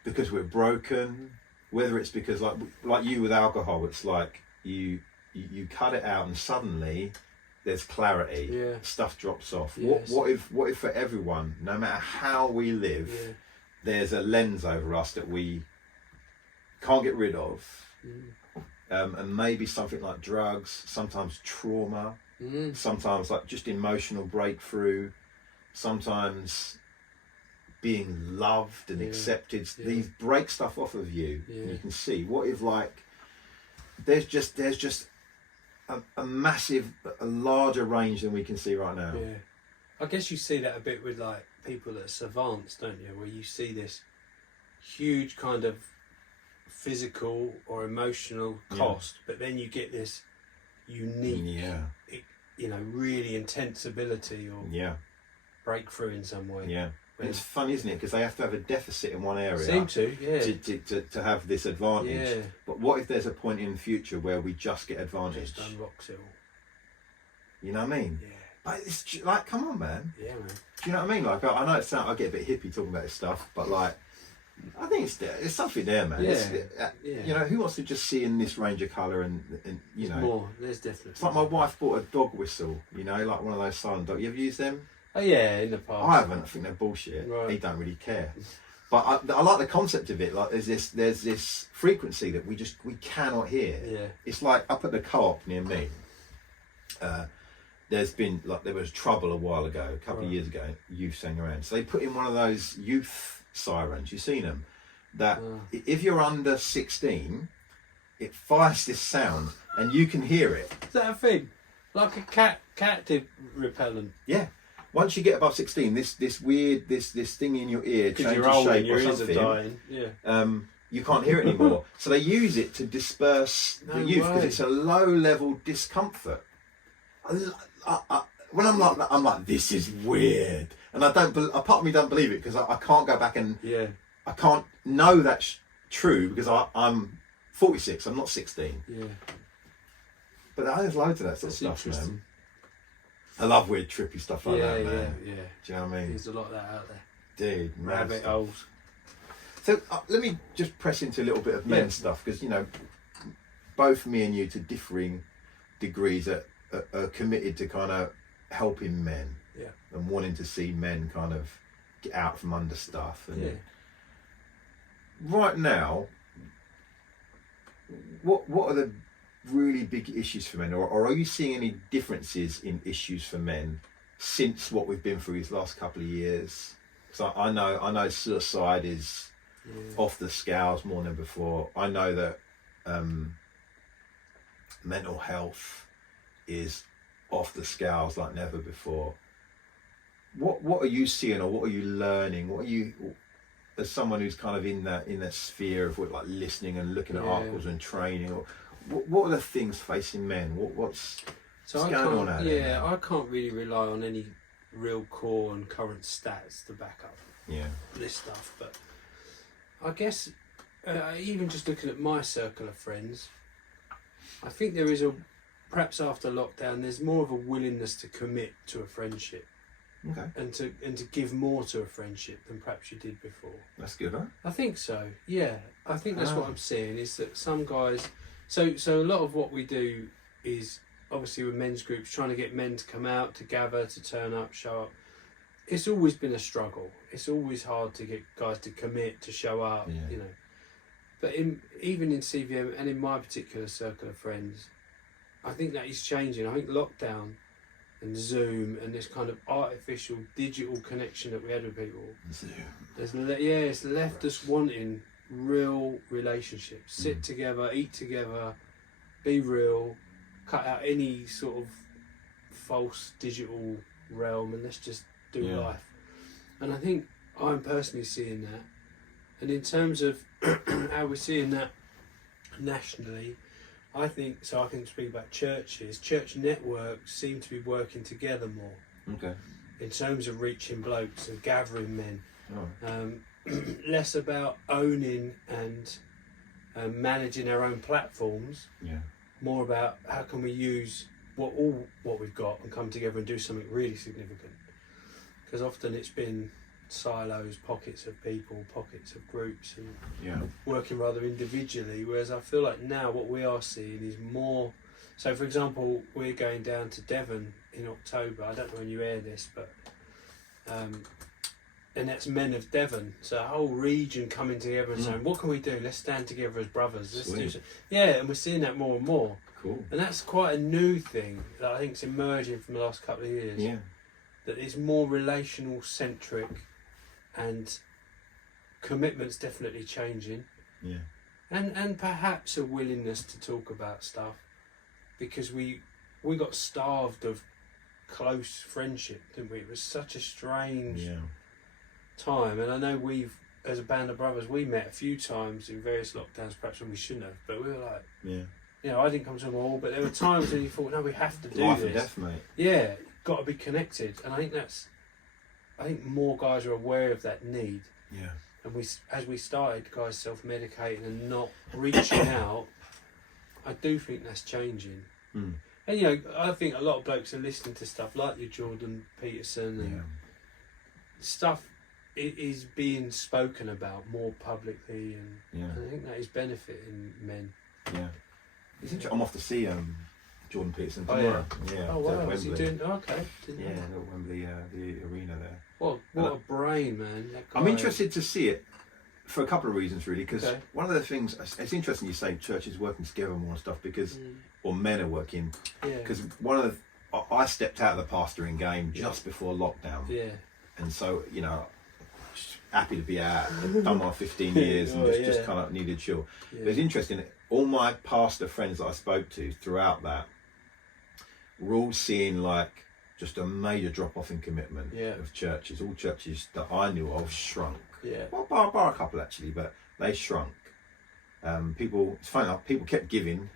because we're broken, whether it's because like you with alcohol, it's like you cut it out and suddenly there's clarity. Yeah. Stuff drops off. Yes. What if for everyone, no matter how we live, there's a lens over us that we can't get rid of. And maybe something like drugs, sometimes trauma. sometimes like just emotional breakthrough, sometimes being loved and accepted. These break stuff off of you. And you can see what if like there's just a massive, a larger range than we can see right now. Yeah, I guess you see that a bit with like people that are savants, don't you? Where you see this huge kind of physical or emotional cost, but then you get this unique, you know, really intense ability or breakthrough in some way. Yeah. And it's fun, isn't it? Because they have to have a deficit in one area Seem to, to have this advantage. Yeah. But what if there's a point in the future where we just get advantage? Just unlocks it all. You know what I mean? Yeah. But it's like, come on, man. Yeah, man. Do you know what I mean? Like, I know I get a bit hippie talking about this stuff, but like, I think it's there. There's something there, man. Yeah. You know, who wants to just see in this range of colour and you know? More. There's definitely. It's like my wife bought a dog whistle. You know, like one of those silent dogs. You ever used them? Oh yeah, in the past. I haven't. I think they're bullshit. Right. He don't really care. But I like the concept of it. Like there's this frequency that we cannot hear. Yeah. It's like up at the co-op near me. There was trouble a while ago, a couple of years ago. Youth sang around, so they put in one of those youth sirens. You've seen them. That if you're under 16, it fires this sound and you can hear it. Is that a thing? Like a captive repellent? Yeah. Once you get above 16, this weird thing in your ear changes shape or something. Dying. Yeah. You can't hear it anymore. So they use it to disperse the youth because it's a low level discomfort. When I'm like, this is weird, and a part of me don't believe it because I can't go back and I can't know that's true because I'm 46. I'm not 16. Yeah. But there's loads of that sort of stuff, man. I love weird, trippy stuff like that, man. Yeah. Do you know what I mean? There's a lot of that out there. Dude, rabbit holes. So let me just press into a little bit of men's stuff because, you know, both me and you to differing degrees are committed to kind of helping men and wanting to see men kind of get out from under stuff. And right now, what are the really big issues for men, or are you seeing any differences in issues for men since what we've been through these last couple of years? So I know suicide is off the scales more than before. I know that mental health is off the scales like never before. What are you seeing, or what are you learning? What are you, as someone who's kind of in that sphere of like listening and looking at articles and training, or what are the things facing men? What's going on out there? Yeah, I can't really rely on any real core and current stats to back up this stuff. But I guess even just looking at my circle of friends, I think there is perhaps after lockdown, there's more of a willingness to commit to a friendship. Okay. And to give more to a friendship than perhaps you did before. That's good, huh? I think so. Yeah, I think that's what I'm seeing is that some guys. So a lot of what we do is obviously with men's groups trying to get men to come out, to gather, to turn up, show up. It's always been a struggle. It's always hard to get guys to commit, to show up. You know, but even in CVM and in my particular circle of friends, I think that is changing. I think lockdown and Zoom and this kind of artificial digital connection that we had with people, it's left us wanting real relationships. Sit together, eat together, be real, cut out any sort of false digital realm, and let's just do life. And I think I'm personally seeing that. And in terms of how we're seeing that nationally, I think, so I can speak about churches, church networks seem to be working together more. Okay. In terms of reaching blokes and gathering men. Oh. Less about owning and managing our own platforms. More about how can we use what we've got and come together and do something really significant. Because often it's been silos, pockets of people, pockets of groups, and working rather individually, whereas I feel like now what we are seeing is more. So for example, we're going down to Devon in October. I don't know when you air this, but and that's men of Devon, so a whole region coming together and saying, what can we do? Let's stand together as brothers. Let's do so. Yeah, and we're seeing that more and more. Cool. And that's quite a new thing that I think is emerging from the last couple of years. Yeah. That is more relational centric, and commitment's definitely changing. Yeah. And perhaps a willingness to talk about stuff, because we got starved of close friendship, didn't we? It was such a strange time, and I know we've, as a band of brothers, we met a few times in various lockdowns, perhaps when we shouldn't have, but we were like, you know, I didn't come to them all, but there were times when you thought, no, we have to do Life this. and death, mate. Yeah, got to be connected, and I think more guys are aware of that need. Yeah. And as we started, guys self-medicating and not reaching out, I do think that's changing. Mm. And you know, I think a lot of blokes are listening to stuff like your Jordan Peterson and stuff is being spoken about more publicly, and I think that is benefiting men. Yeah. It's interesting. I'm off to see Jordan Peterson Oh, tomorrow. yeah. Yeah. Oh wow, Wembley. is he doing? Oh, okay. Didn't know. At Wembley, the arena there. What a brain, man. That guy. I'm interested to see it for a couple of reasons, really, because one of the things, it's interesting you say churches working together more and stuff, because, or men are working, because I stepped out of the pastoring game just before lockdown. Yeah. And so, you know, just happy to be out. I've done my 15 years and just kind of needed chill. Yeah. But it's interesting, all my pastor friends that I spoke to throughout that were all seeing like just a major drop off in commitment of churches. All churches that I knew of shrunk. Yeah. Well, bar a couple actually, but they shrunk. People, it's funny enough, people kept giving,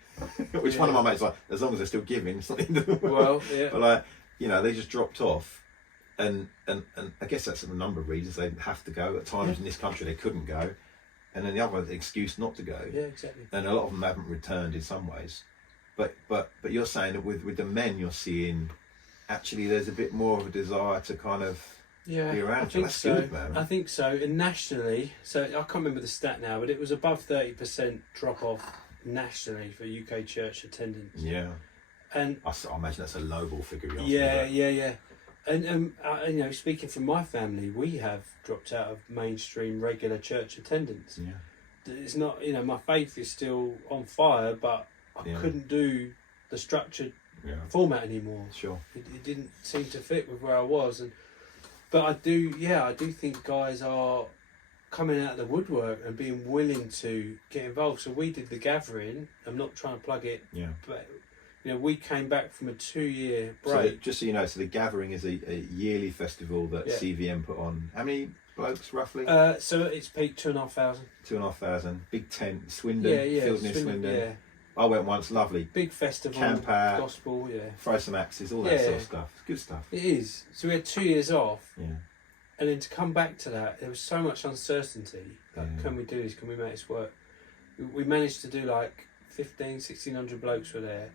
which one of my mates like, as long as they're still giving, it's not the end of the world. Well, yeah. But like, you know, they just dropped off. And I guess that's a number of reasons. They have to go. At times in this country they couldn't go. And then the other excuse not to go. Yeah, exactly. And a lot of them haven't returned in some ways. But you're saying that with the men you're seeing, actually there's a bit more of a desire to kind of be around. I think That's so. good, man. I think so. And nationally, so I can't remember the stat now, but it was above 30% drop off nationally for UK church attendance. Yeah. And I imagine that's a lowball figure. Yeah. And you know, speaking from my family, we have dropped out of mainstream regular church attendance. Yeah. It's not, you know, my faith is still on fire, but I couldn't do the structured format anymore. Sure. It didn't seem to fit with where I was, but I do think guys are coming out of the woodwork and being willing to get involved. So we did the gathering. I'm not trying to plug it, but you know, we came back from a 2-year break. So just so you know, so the Gathering is a yearly festival that CVM put on. How many blokes roughly? So it's peaked 2,500. 2,500. Big tent, Swindon, field near Swindon. Yeah. I went once, lovely. Big festival, camp out, gospel, throw some axes, all that sort of stuff. It's good stuff. It is. So we had 2 years off. Yeah. And then to come back to that, there was so much uncertainty. Like, can we do this? Can we make this work? We managed to do like 1,600 blokes were there.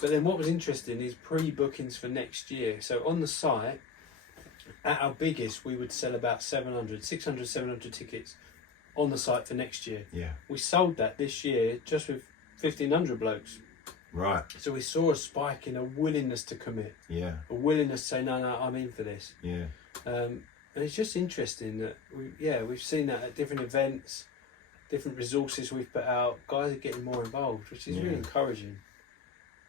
But then what was interesting is pre-bookings for next year. So on the site, at our biggest, we would sell about 600, 700 tickets on the site for next year. Yeah. We sold that this year just with 1,500 blokes. Right. So we saw a spike in a willingness to commit. Yeah. A willingness to say, no, I'm in for this. Yeah. And it's just interesting that we've seen that at different events, different resources we've put out. Guys are getting more involved, which is really encouraging.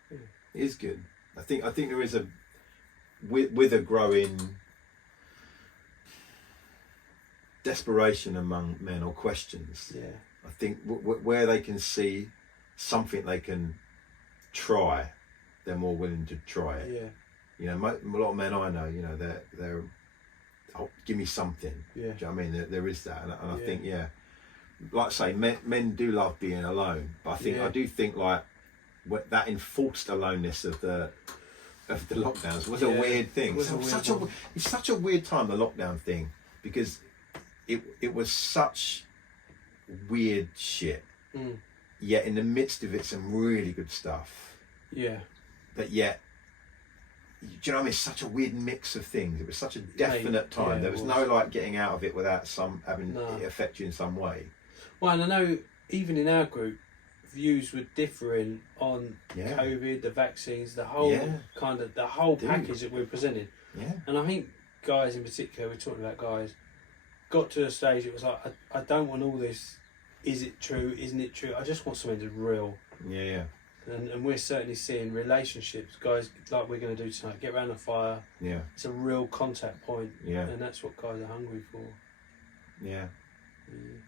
Yeah. It is good. I think there is with a growing desperation among men or questions. Yeah. I think where they can see something they can try, they're more willing to try it. Yeah. You know, a lot of men I know, you know, they're oh, give me something. Yeah. Do you know what I mean? There is that, and I think like I say, men do love being alone, but I do think like that enforced aloneness of the lockdowns was a weird thing. It's such a weird time, the lockdown thing, because it was such weird shit. Yet in the midst of it, some really good stuff. Yeah. But yet, do you know what I mean? It's such a weird mix of things. It was such a definite time. There was no like getting out of it without having it affect you in some way. Well, and I know even in our group, views were differing on COVID, the vaccines, the whole package that we presented. Yeah. And I think guys in particular, we're talking about guys, got to a stage, it was like, I don't want all this, is it true, isn't it true? I just want something that's real. Yeah. And we're certainly seeing relationships, guys, like we're going to do tonight, get around the fire. Yeah. It's a real contact point. Yeah. And that's what guys are hungry for. Yeah. Yeah.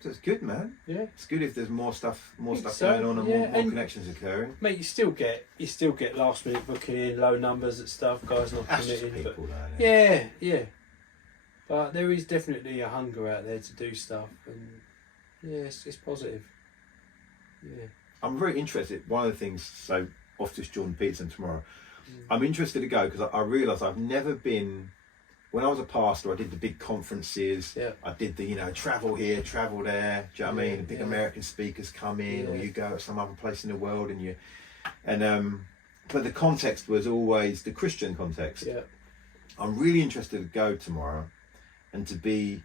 So it's good, man. Yeah. It's good if there's more stuff So, going on and yeah, more and- connections occurring. Mate, you still get last minute booking in, low numbers and stuff, guys not That's just committing. But people, though. yeah. But there is definitely a hunger out there to do stuff, and yeah, it's positive. Yeah. I'm very interested. One of the things, so off to Jordan Peterson tomorrow. Mm. I'm interested to go because I realise I've never been. When I was a pastor, I did the big conferences. Yeah. I did the travel here, travel there. Do you know what I mean? The big Yeah. American speakers come in, or Yeah. you go to some other place in the world, but the context was always the Christian context. Yeah. I'm really interested to go tomorrow, and to be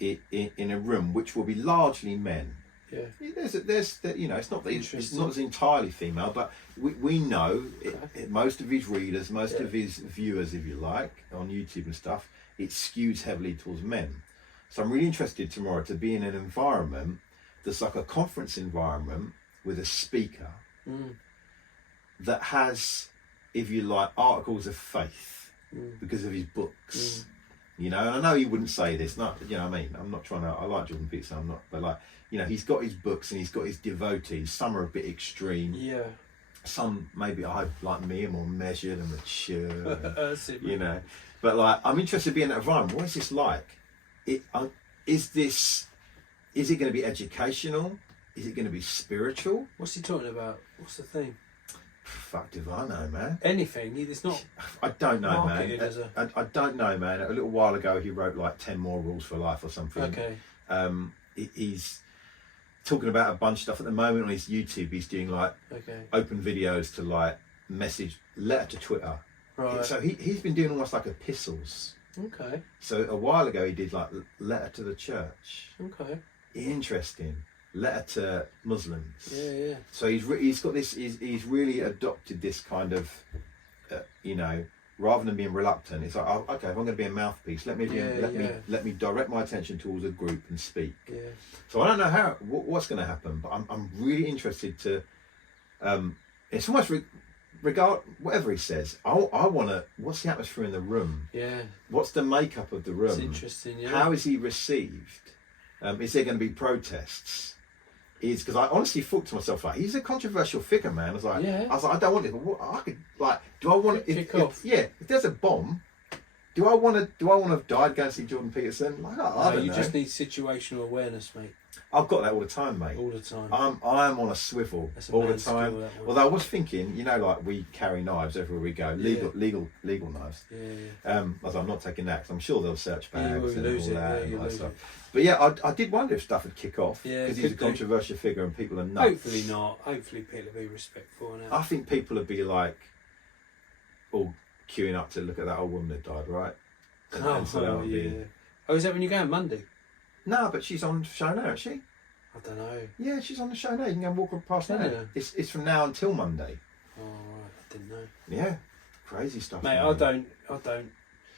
in a room which will be largely men. Yeah. There's it's not Interesting. as entirely female, but we know Okay. most of his readers, most Yeah. of his viewers, if you like, on YouTube and stuff, it skews heavily towards men. So I'm really interested tomorrow to be in an environment that's like a conference environment with a speaker Mm. that has, if you like, articles of faith Mm. because of his books. Mm. And I know he wouldn't say this, not, what I mean, I'm not trying to, I like Jordan Peterson, I'm not, but like, he's got his books and he's got his devotees. Some are a bit extreme. Yeah. Some, maybe like me, are more measured and mature, and, That's it, man. But like, I'm interested to be in that environment. What is this like? Is it going to be educational? Is it going to be spiritual? What's he talking about? What's the theme? Fuck, do I know, man? Anything. It's not I don't know, man. marketed as a... I don't know, man. A little while ago, he wrote like 10 more rules for life or something. Okay. He's talking about a bunch of stuff at the moment on his YouTube. He's doing like Okay. open videos to like letter to Twitter. Right. So he's been doing almost like epistles. Okay. So a while ago he did like letter to the church. Okay. Interesting. Letter to Muslims. Yeah. So he's got this. He's really adopted this kind of, rather than being reluctant, it's like, oh, okay, if I'm going to be a mouthpiece, let me direct my attention towards a group and speak. Yeah. So I don't know what's going to happen, but I'm really interested to. It's almost regard whatever he says. I want to. What's the atmosphere in the room? Yeah. What's the makeup of the room? It's interesting. Yeah. How is he received? Is there going to be protests? Because I honestly thought to myself, like, he's a controversial figure, man. I was like, I don't want it. But what, I could, like, do I want it? If there's a bomb, do I want to have died going to see Jordan Peterson? Like, I don't know. Just need situational awareness, mate. I've got that all the time, mate. All the time. I'm on a swivel all the time. Although I was thinking, like we carry knives everywhere we go, legal knives. Yeah. As I'm not taking that, because I'm sure they'll search bags and all that and all that stuff. It. But yeah, I did wonder if stuff would kick off because he's a could controversial figure and people are nuts. Hopefully not. Hopefully people will be respectful. I think people would be like all queuing up to look at that old woman that died, right? Oh, is that when you're going Monday? No, but she's on the show now, isn't she? I don't know. Yeah, she's on the show now. You can go and walk past now. It's from now until Monday. Oh, right. I didn't know. Yeah, crazy stuff. Mate, I don't.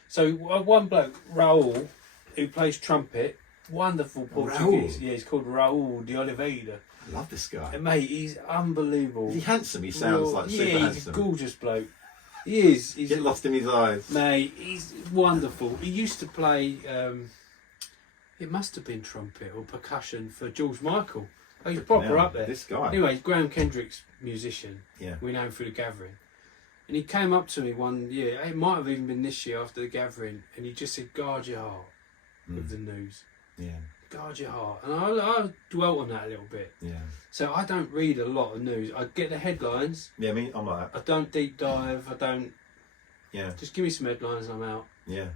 So one bloke, Raul, who plays trumpet, wonderful Portuguese. Raul? Yeah, he's called Raul de Oliveira. I love this guy. And mate, he's unbelievable. Is he handsome? He sounds like super handsome. He's a gorgeous bloke. He is. He's Get lost in his eyes. Mate, he's wonderful. He used to play, it must have been trumpet or percussion for George Michael. Oh, he's proper up there. This guy. Anyway, he's Graham Kendrick's musician. Yeah. We know him through The Gathering. And he came up to me one year, it might have even been this year after The Gathering, and he just said, guard your heart with the news. Yeah. Guard your heart. And I dwelt on that a little bit. Yeah. So I don't read a lot of news. I get the headlines. Yeah, I'm like that. I don't deep dive. I don't... Yeah. Just give me some headlines and I'm out. Yeah.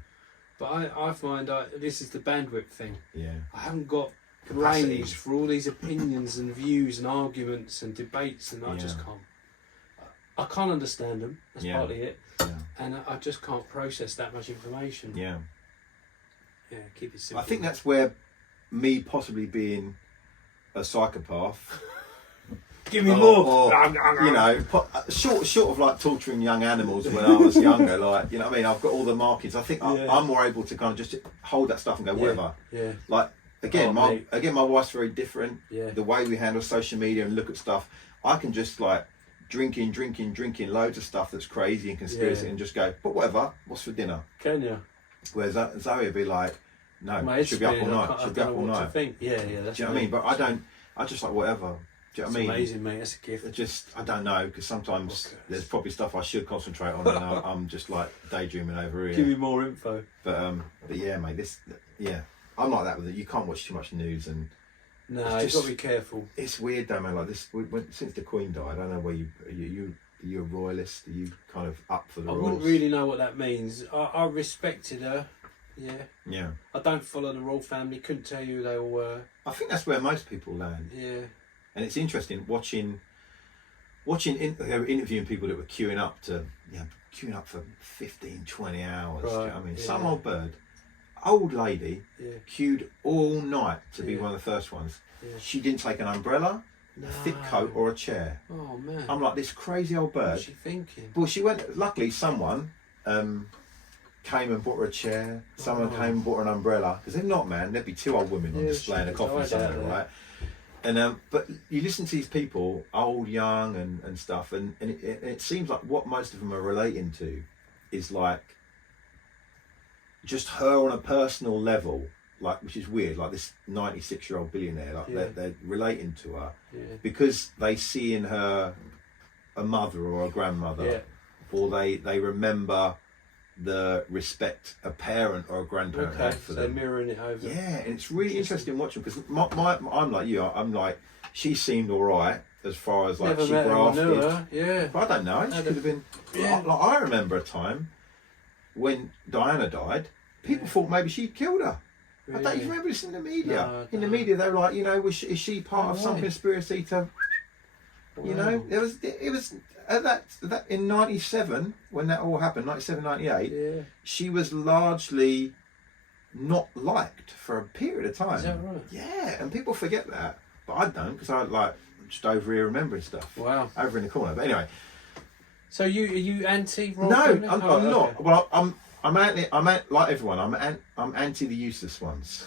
But I find this is the bandwidth thing. Yeah. I haven't got Capacity. range for all these opinions and views and arguments and debates, and I just can't. I can't understand them. That's partly it. Yeah. And I just can't process that much information. Yeah. Yeah, keep it simple. I think that's where me possibly being a psychopath Give me more. Or, you know, short of like torturing young animals when I was younger. Like, you know what I mean? I've got all the markings. I think I'm more able to kind of just hold that stuff and go whatever. Yeah. Like again, my wife's very different. Yeah. The way we handle social media and look at stuff, I can just like drinking loads of stuff that's crazy and conspiracy and just go, but whatever. What's for dinner? Can you? Whereas Zoe would be like, no, should be up all night. Should be up all night. Yeah, that's. Do you know what I mean? But I don't. I just like whatever. Do you know what I mean? Amazing, mate. That's a gift. I don't know, because sometimes there's probably stuff I should concentrate on, and I'm just like daydreaming over here. Give me more info. But yeah, mate. I'm like that with it. You can't watch too much news, and no, you've got to be careful. It's weird, though, man. Like this, since the Queen died, I don't know where are you a royalist? Are you kind of up for the I royals? wouldn't really know what that means. I respected her. Yeah. Yeah. I don't follow the royal family. Couldn't tell you who they all were. I think that's where most people land. Yeah. And it's interesting watching they were interviewing people that were queuing up for 15, 20 hours. Right, Do you know what I mean? yeah. Some old lady, queued all night to be one of the first ones. Yeah. She didn't take an umbrella, No. a thick coat, or a chair. Oh man. I'm like, this crazy old bird. What's she thinking? Well, she went. Luckily, someone came and bought her a chair. Someone came and bought her an umbrella. Because if not, man, there'd be two old women on display in a coffin somewhere, right? And but you listen to these people, old, young, and stuff, and it seems like what most of them are relating to is like just her on a personal level, like, which is weird. Like this 96-year-old billionaire, like they're relating to her because they see in her a mother or a grandmother, or they remember the respect a parent or a grandparent had for them. They're mirroring it over. Yeah, and it's really interesting watching, because I'm like you. I'm like, she seemed all right as far as like Never she met grafted. her, knew her. Yeah. But I don't know. She could have been. Yeah. Like, I remember a time when Diana died. People thought maybe she killed her. Really? I don't even remember this in the media. No, in the media, they were like, you know, is she part of some conspiracy to? You know, it was at that in '97 when that all happened, '97, '98. Yeah. She was largely not liked for a period of time. Is that right? Yeah, and people forget that, but I don't, because I like just over here remembering stuff. Wow. Over in the corner. But anyway. So are you anti royal No, family? I'm not. Okay. Well, I'm anti. Like everyone. I'm anti the useless ones.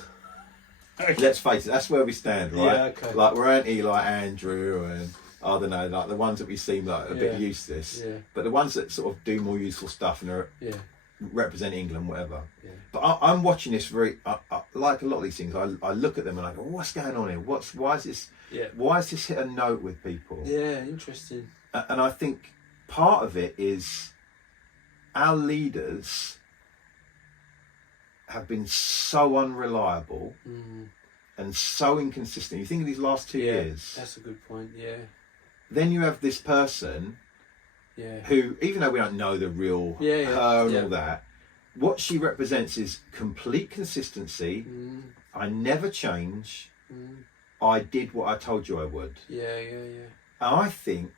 Okay. Let's face it. That's where we stand, right? Yeah, okay. Like we're anti like Andrew and I don't know, like the ones that we seem like a bit useless. Yeah. But the ones that sort of do more useful stuff and are represent England, whatever. Yeah. But I'm watching this very like a lot of these things. I look at them and I go, what's going on here? Why is this? Yeah. Why is this hit a note with people? Yeah, interesting. And I think part of it is our leaders have been so unreliable and so inconsistent. You think of these last 2 years. That's a good point. Yeah. Then you have this person who, even though we don't know the real her and all that, what she represents is complete consistency. I never change. I did what I told you I would. Yeah. And I think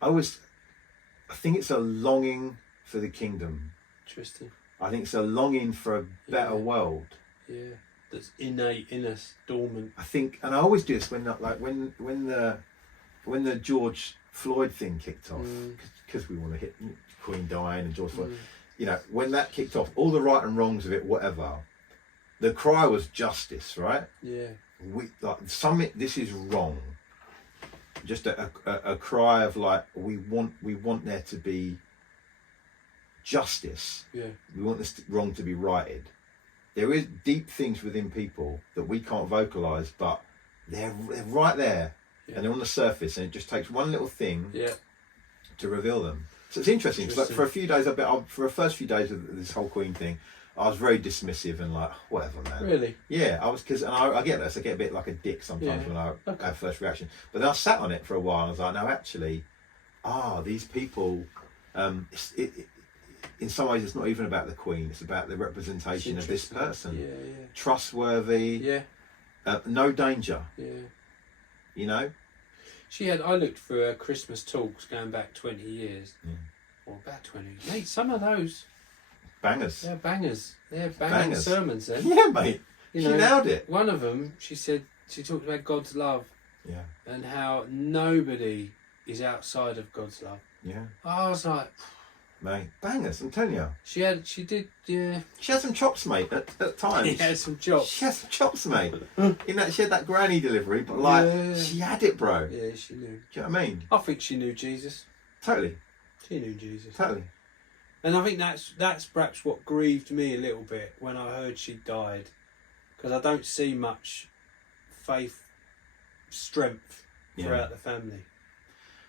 it's a longing for the kingdom. Interesting. I think it's a longing for a better world. Yeah. That's innate in us, dormant. I think, and I always do this when the George Floyd thing kicked off, because we want to hit Queen Diane and George Floyd. You know, when that kicked off, all the right and wrongs of it, whatever, the cry was justice, right? Yeah. This is wrong. Just a cry of like, we want there to be justice. Yeah. We want this wrong to be righted. There is deep things within people that we can't vocalise, but they're right there, and they're on the surface, and it just takes one little thing to reveal them. So it's interesting. Like for a few days, for the first few days of this whole Queen thing, I was very dismissive and like, whatever, man. Really? Yeah, I was, because I get this. I get a bit like a dick sometimes when I have first reaction. But then I sat on it for a while and I was like, no, actually, these people, in some ways it's not even about the Queen, it's about the representation of this person. Yeah. Trustworthy. Yeah. No danger. Yeah. You know? I looked through her Christmas talks going back 20 years. Or about 20. Mate, some of those... Bangers. They're bangers. They're banging sermons then. Yeah, mate. She nailed it. One of them, she said, she talked about God's love. Yeah. and how nobody is outside of God's love. Yeah. I was like, Mate, bangers, I'm telling you. she did, yeah. She had some chops, mate, at times. She had some chops. She had some chops, mate. She had that granny delivery, but like, she had it, bro. Yeah, she knew. Do you know what I mean? I think she knew Jesus. Totally. She knew Jesus. Totally. And I think that's perhaps what grieved me a little bit when I heard she died, because I don't see much faith, strength throughout the family.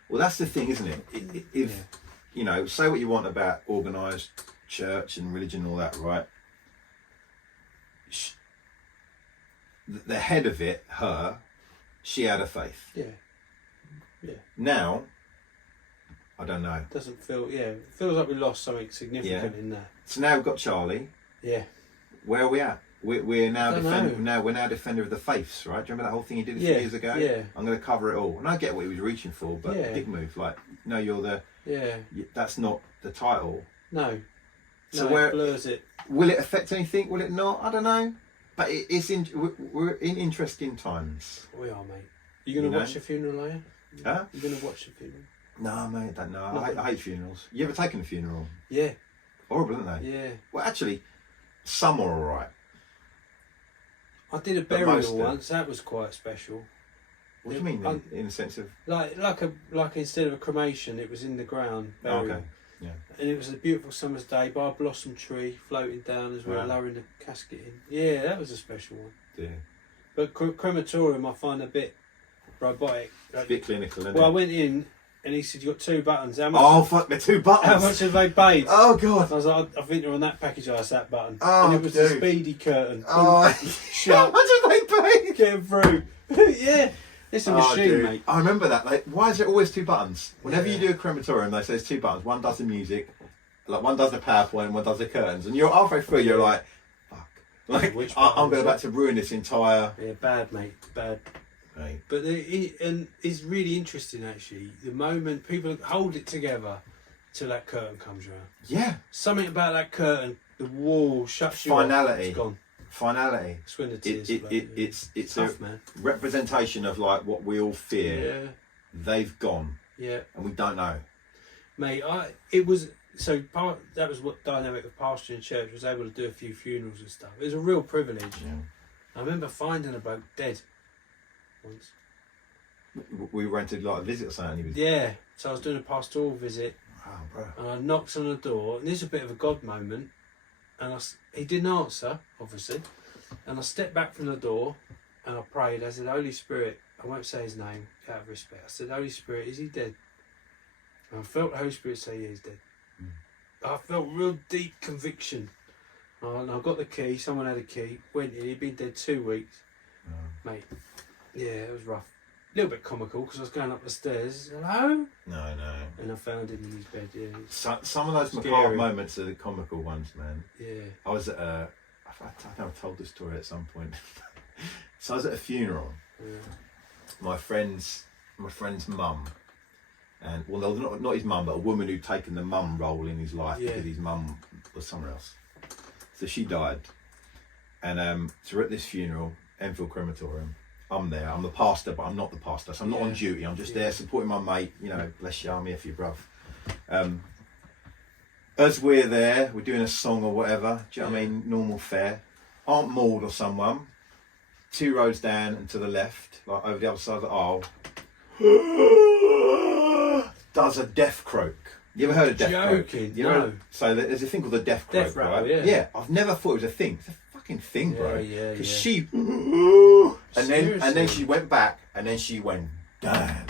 Well, that's the thing, isn't it? If you know, say what you want about organised church and religion and all that, right? The head of it, she had a faith. Yeah. Yeah. Now, I don't know. Doesn't feel, it feels like we lost something significant in that. So now we've got Charlie. Yeah. Where are we at? We're now We're now defender of the faiths, right? Do you remember that whole thing he did a few years ago? Yeah. I'm going to cover it all, and I get what he was reaching for, but big move. Like, no, you're the. Yeah. That's not the title. No. So it blurs it. Will it affect anything? Will it not? I don't know. But we're in interesting times. We are, mate. You going to watch the funeral, are you? Huh? You going to watch the funeral? No, mate, I don't know. I hate funerals. You ever taken a funeral? Yeah. Horrible, aren't they? Yeah. Well, actually, some are alright. I did a burial once. That was quite special. What do you mean, in the sense of like instead of a cremation, it was in the ground. Burial. Okay. Yeah. And it was a beautiful summer's day by a blossom tree floating down as we were lowering the casket in. Yeah, that was a special one. Yeah. But crematorium I find a bit robotic. It's a bit clinical, isn't it? Well, I went in and he said, "You got 2 buttons. How much?" Oh fuck, the 2 buttons. How much have they paid? Oh god. I was like, I think they're on that package. I asked that button. Oh, and it was the speedy curtain. Oh, shut. How much have they paid? Getting through. Yeah. It's a machine, dude. mate. I remember that. Like, why is there always 2 buttons? Whenever you do a crematorium, they say there's 2 buttons. One does the music, like one does the PowerPoint, one does the curtains, and you're halfway through. You're like, fuck. Like, I'm about to ruin this entire. Yeah, bad, mate. Bad. Right. But and it's really interesting actually. The moment people hold it together till that curtain comes around. Yeah. Something about that curtain, the wall shuts you Finality. off. It's gone. Finality. It's when the tears It's tough, a man. representation of like what we all fear. Yeah. They've gone. Yeah. And we don't know. Mate, that was what dynamic of pastoring in church, was able to do a few funerals and stuff. It was a real privilege. Yeah. I remember finding a bloke dead once. We rented like a visit or something. Yeah. So I was doing a pastoral visit. Oh, bro. And I knocked on the door, and this is a bit of a God moment. And he didn't answer, obviously. And I stepped back from the door, and I prayed. I said, Holy Spirit, I won't say his name out of respect. I said, Holy Spirit, is he dead? And I felt the Holy Spirit say, yeah, he's dead. I felt real deep conviction. And I got the key, someone had a key, went in, he'd been dead 2 weeks. Mate, yeah, it was rough. A little bit comical because I was going up the stairs. Hello? No. And I found him in his bed. Yeah. Some of those macabre moments are the comical ones, man. Yeah. I was at I know I've told this story at some point. So I was at a funeral. Yeah. My friend's mum, and well, not his mum, but a woman who'd taken the mum role in his life because his mum was somewhere else. So she died, and so we're at this funeral, Enfield Crematorium. I'm there. I'm the pastor, but I'm not the pastor. So I'm not on duty. I'm just there supporting my mate. You know, bless you, I'm here for you, bruv. As we're there, we're doing a song or whatever. Do you know what I mean? Normal fare. Aunt Maud or someone, 2 rows down and to the left, like over the other side of the aisle, does a death croak. You ever heard of death croak? No. So there's a thing called the death croak, Death rattle, right? yeah. I've never thought it was a thing. It's a fucking thing, bro. Yeah. Because she, and then she went back, and then she went, damn.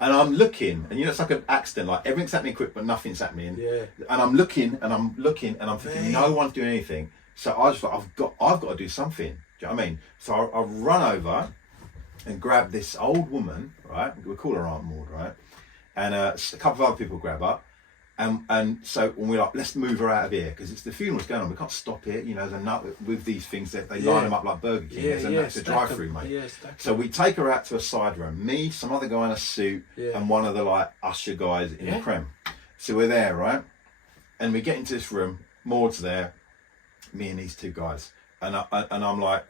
And I'm looking, and you know it's like an accident, like everything's happening quick, but nothing's happening. Yeah. And I'm looking, and I'm thinking, no one's doing anything. So I was like, I've got to do something. Do you know what I mean? So I run over and grab this old woman, right? We call her Aunt Maud, right? And a couple of other people grab her. And so when we're like, let's move her out of here, because it's the funeral's going on. We can't stop it. You know, there's a nut with these things that they line them up like Burger King. It's a drive-through, mate. Yeah, so we take her out to a side room. Me, some other guy in a suit, and one of the like usher guys in the creme. So we're there, right? And we get into this room. Maud's there. Me and these 2 guys, and I'm like,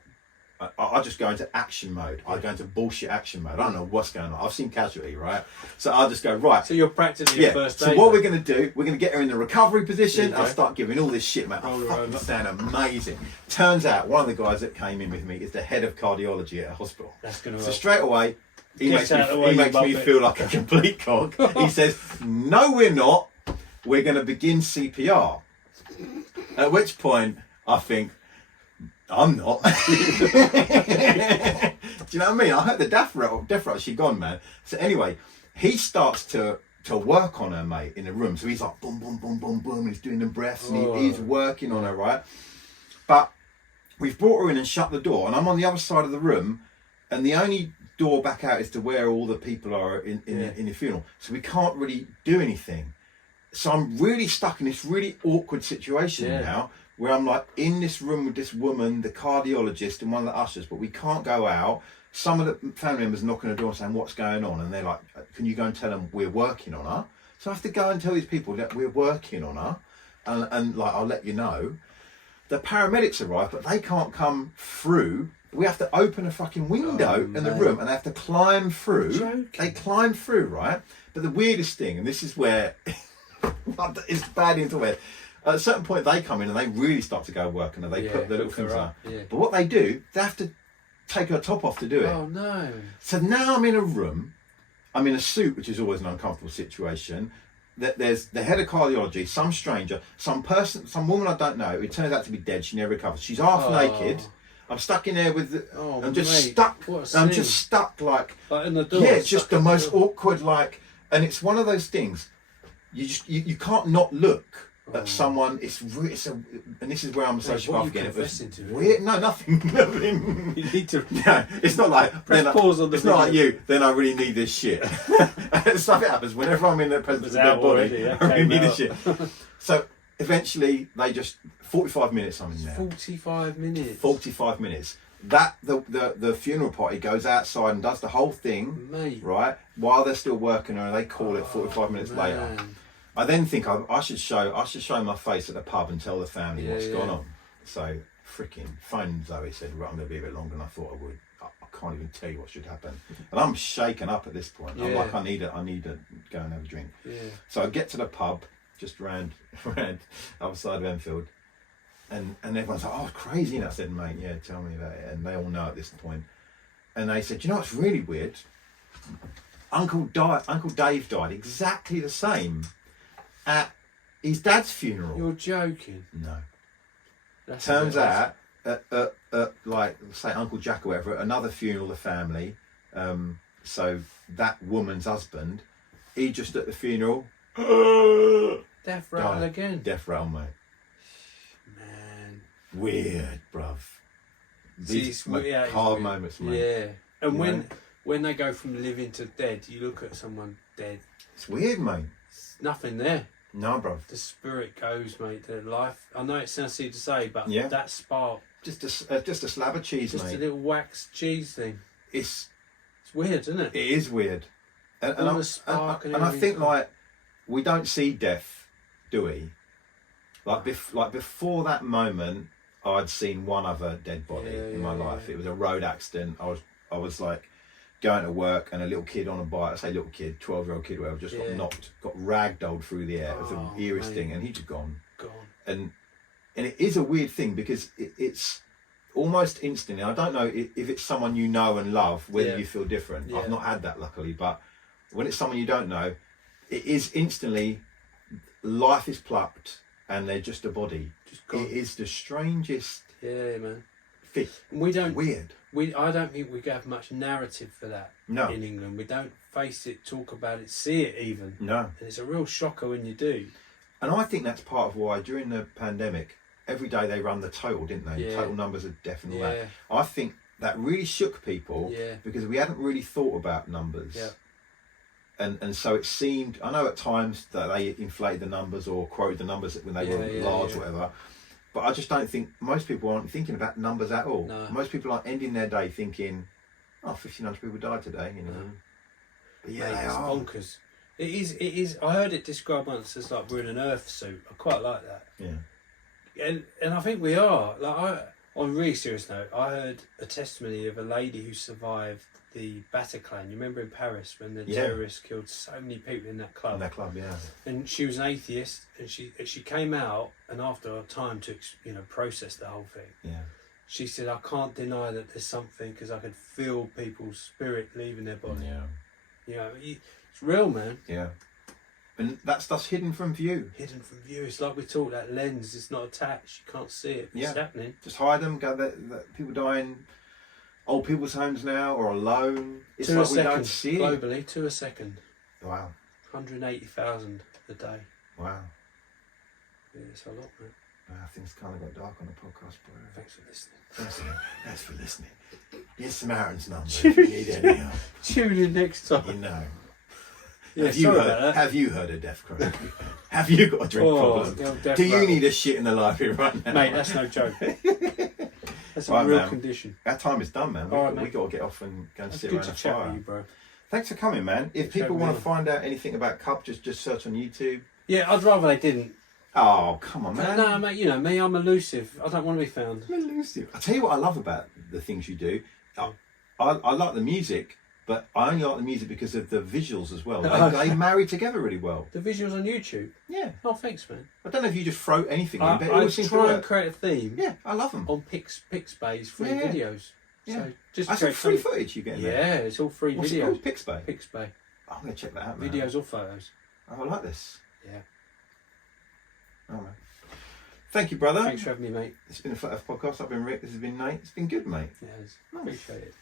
I just go into action mode. I go into bullshit action mode. I don't know what's going on. I've seen Casualty, right? So I just go, right. So you're practically a first aid. So what we're going to do, we're going to get her in the recovery position. I'll start giving all this shit, mate. I fucking sound amazing. Turns out one of the guys that came in with me is the head of cardiology at a hospital. That's going to So straight away, he makes me feel like a complete cog. He says, no, we're not. We're going to begin CPR. At which point, I think, I'm not. Do you know what I mean? I heard the death row, she gone, man. So anyway, he starts to work on her, mate, in the room. So he's like, boom, boom, boom, boom, boom. And he's doing the breaths and he's working on her, right? But we've brought her in and shut the door. And I'm on the other side of the room. And the only door back out is to where all the people are in the funeral. So we can't really do anything. So I'm really stuck in this really awkward situation now, where I'm like in this room with this woman, the cardiologist and one of the ushers, but we can't go out. Some of the family members knocking on the door and saying, what's going on? And they're like, can you go and tell them we're working on her? So I have to go and tell these people that we're working on her and like, I'll let you know. The paramedics arrive, but they can't come through. We have to open a fucking window in the room and they have to climb through. They climb through, right? But the weirdest thing, and this is where it's bad into it. At a certain point, they come in and they really start to go work and they put the little things on. Yeah. But what they do, they have to take her top off to do it. Oh no! So now I'm in a room. I'm in a suit, which is always an uncomfortable situation. There's the head of cardiology, some stranger, some person, some woman I don't know. It turns out to be dead. She never recovers. She's half naked. I'm stuck in there with. I'm just stuck. I'm just stuck like in the door. Yeah, it's just the most awkward like, and it's one of those things. You can't not look at someone. And this is where I'm a social path again. It was weird. No, nothing. You need to. No, it's not like press pause on the. It's not like you. Then I really need this shit. Stuff it happens whenever I'm in the presence of their body. I really need this shit. So eventually, they just 45 minutes. I'm in there. 45 minutes. 45 minutes. That the funeral party goes outside and does the whole thing, mate. Right? While they're still working on it, they call it 45 minutes later. I then think I should show my face at the pub and tell the family what's gone on. So freaking phone Zoe said, right, I'm going to be a bit longer than I thought I would. I can't even tell you what should happen, and I'm shaken up at this point. I'm like, I need to go and have a drink. Yeah. So I get to the pub just round outside of Enfield. And everyone's like, oh, crazy. And I said, mate, yeah, tell me about it. And they all know at this point. And they said, you know what's really weird? Uncle Dave died exactly the same at his dad's funeral. You're joking? No. Turns out, at like, say, Uncle Jack or whatever, at another funeral, the family, so that woman's husband, he just at the funeral. Death rattle again. Death rattle, mate. Weird, bruv. These hard moments, mate. Yeah. And when they go from living to dead, you look at someone dead. It's weird, mate. There's nothing there. No, bruv. The spirit goes, mate. The life. I know it sounds silly to say, but that spark. Just a slab of cheese, just mate. Just a little wax cheese thing. It's weird, isn't it? It is weird. And I think like we don't see death, do we? Like before that moment. I'd seen one other dead body in my life. It was a road accident. I was like going to work and a little kid on a bike. I say little kid, 12-year-old kid, whatever, just got ragdolled through the air. It was the weirdest thing, and he's gone. And it is a weird thing because it's almost instantly. I don't know if it's someone you know and love, whether you feel different. I've not had that luckily, but when it's someone you don't know, it is instantly life is plucked and they're just a body. It is the strangest. Yeah, man. Thing. We don't. Weird. I don't think we have much narrative for that. No. In England, we don't face it, talk about it, see it even. No. And it's a real shocker when you do. And I think that's part of why during the pandemic, every day they run the total, didn't they? Yeah. Total numbers of death and all that. I think that really shook people because we hadn't really thought about numbers. Yeah. And so it seemed, I know at times that they inflated the numbers or quoted the numbers when they were large or whatever, but I just don't think, most people aren't thinking about numbers at all. No. Most people aren't ending their day thinking, 1,500 people died today, you know. No. But yeah, mate, they it's are. bonkers. It is, I heard it described once as like we're in an earth suit. I quite like that. Yeah. And I think we are. Like On a really serious note, I heard a testimony of a lady who survived the Bataclan. You remember in Paris when the terrorists killed so many people in that club? In that club, yeah. And she was an atheist, and she came out, and after a time to process the whole thing, Yeah. she said, "I can't deny that there's something because I could feel people's spirit leaving their body." Yeah. You know, it's real, man. Yeah. And that stuff's hidden from view. Hidden from view. It's like we talk, that lens. It's not attached. You can't see it. But Yeah. It's happening. Just hide them. Go that people die in old people's homes now or alone. It's To like a we second, don't see it. globally, to a second. Wow. 180,000 a day. Wow. Yeah, it's a lot, man. Wow, things kind of got dark on the podcast, bro. Thanks for listening. Thanks for listening. Here's Samaritan's number if you need any help. Tune in next time. You know. Yeah, have, you sorry heard, about that. have you heard of death crow? Have you got a drink problem? Do you need a shit in the library right now? Mate, that's no joke. That's a Right, real man. condition. Our time is done, man. All right, We mate. got to get off and go and It's sit good around to a chat fire. with you, bro. Thanks for coming, man. If Thanks for people having want me to find out anything about Cub, just search on YouTube. Yeah, I'd rather they didn't. Oh, come on, man. No, mate, you know me, I'm elusive. I don't want to be found. Elusive. I'll tell you what I love about the things you do. I like the music, but I only like the music because of the visuals as well. They marry together really well. The visuals on YouTube. Yeah. Oh, thanks, man. I don't know if you just throw anything in, but it I always seems to try and work. create a theme Yeah, I love them. on Pixbay's free Yeah, yeah. videos. Yeah. So just That's all create free some- footage you get in Yeah, there. it's all free What's it videos. called? Pixbay? Pixbay. I'm going to check that out, man. Videos or photos. Oh, I like this. Yeah. Oh, man. Thank you, brother. Thanks for having me, mate. It's been a Flat Earth podcast. I've been Rick. This has been Nate. It's been good, mate. Yeah, it's Nice. appreciate it.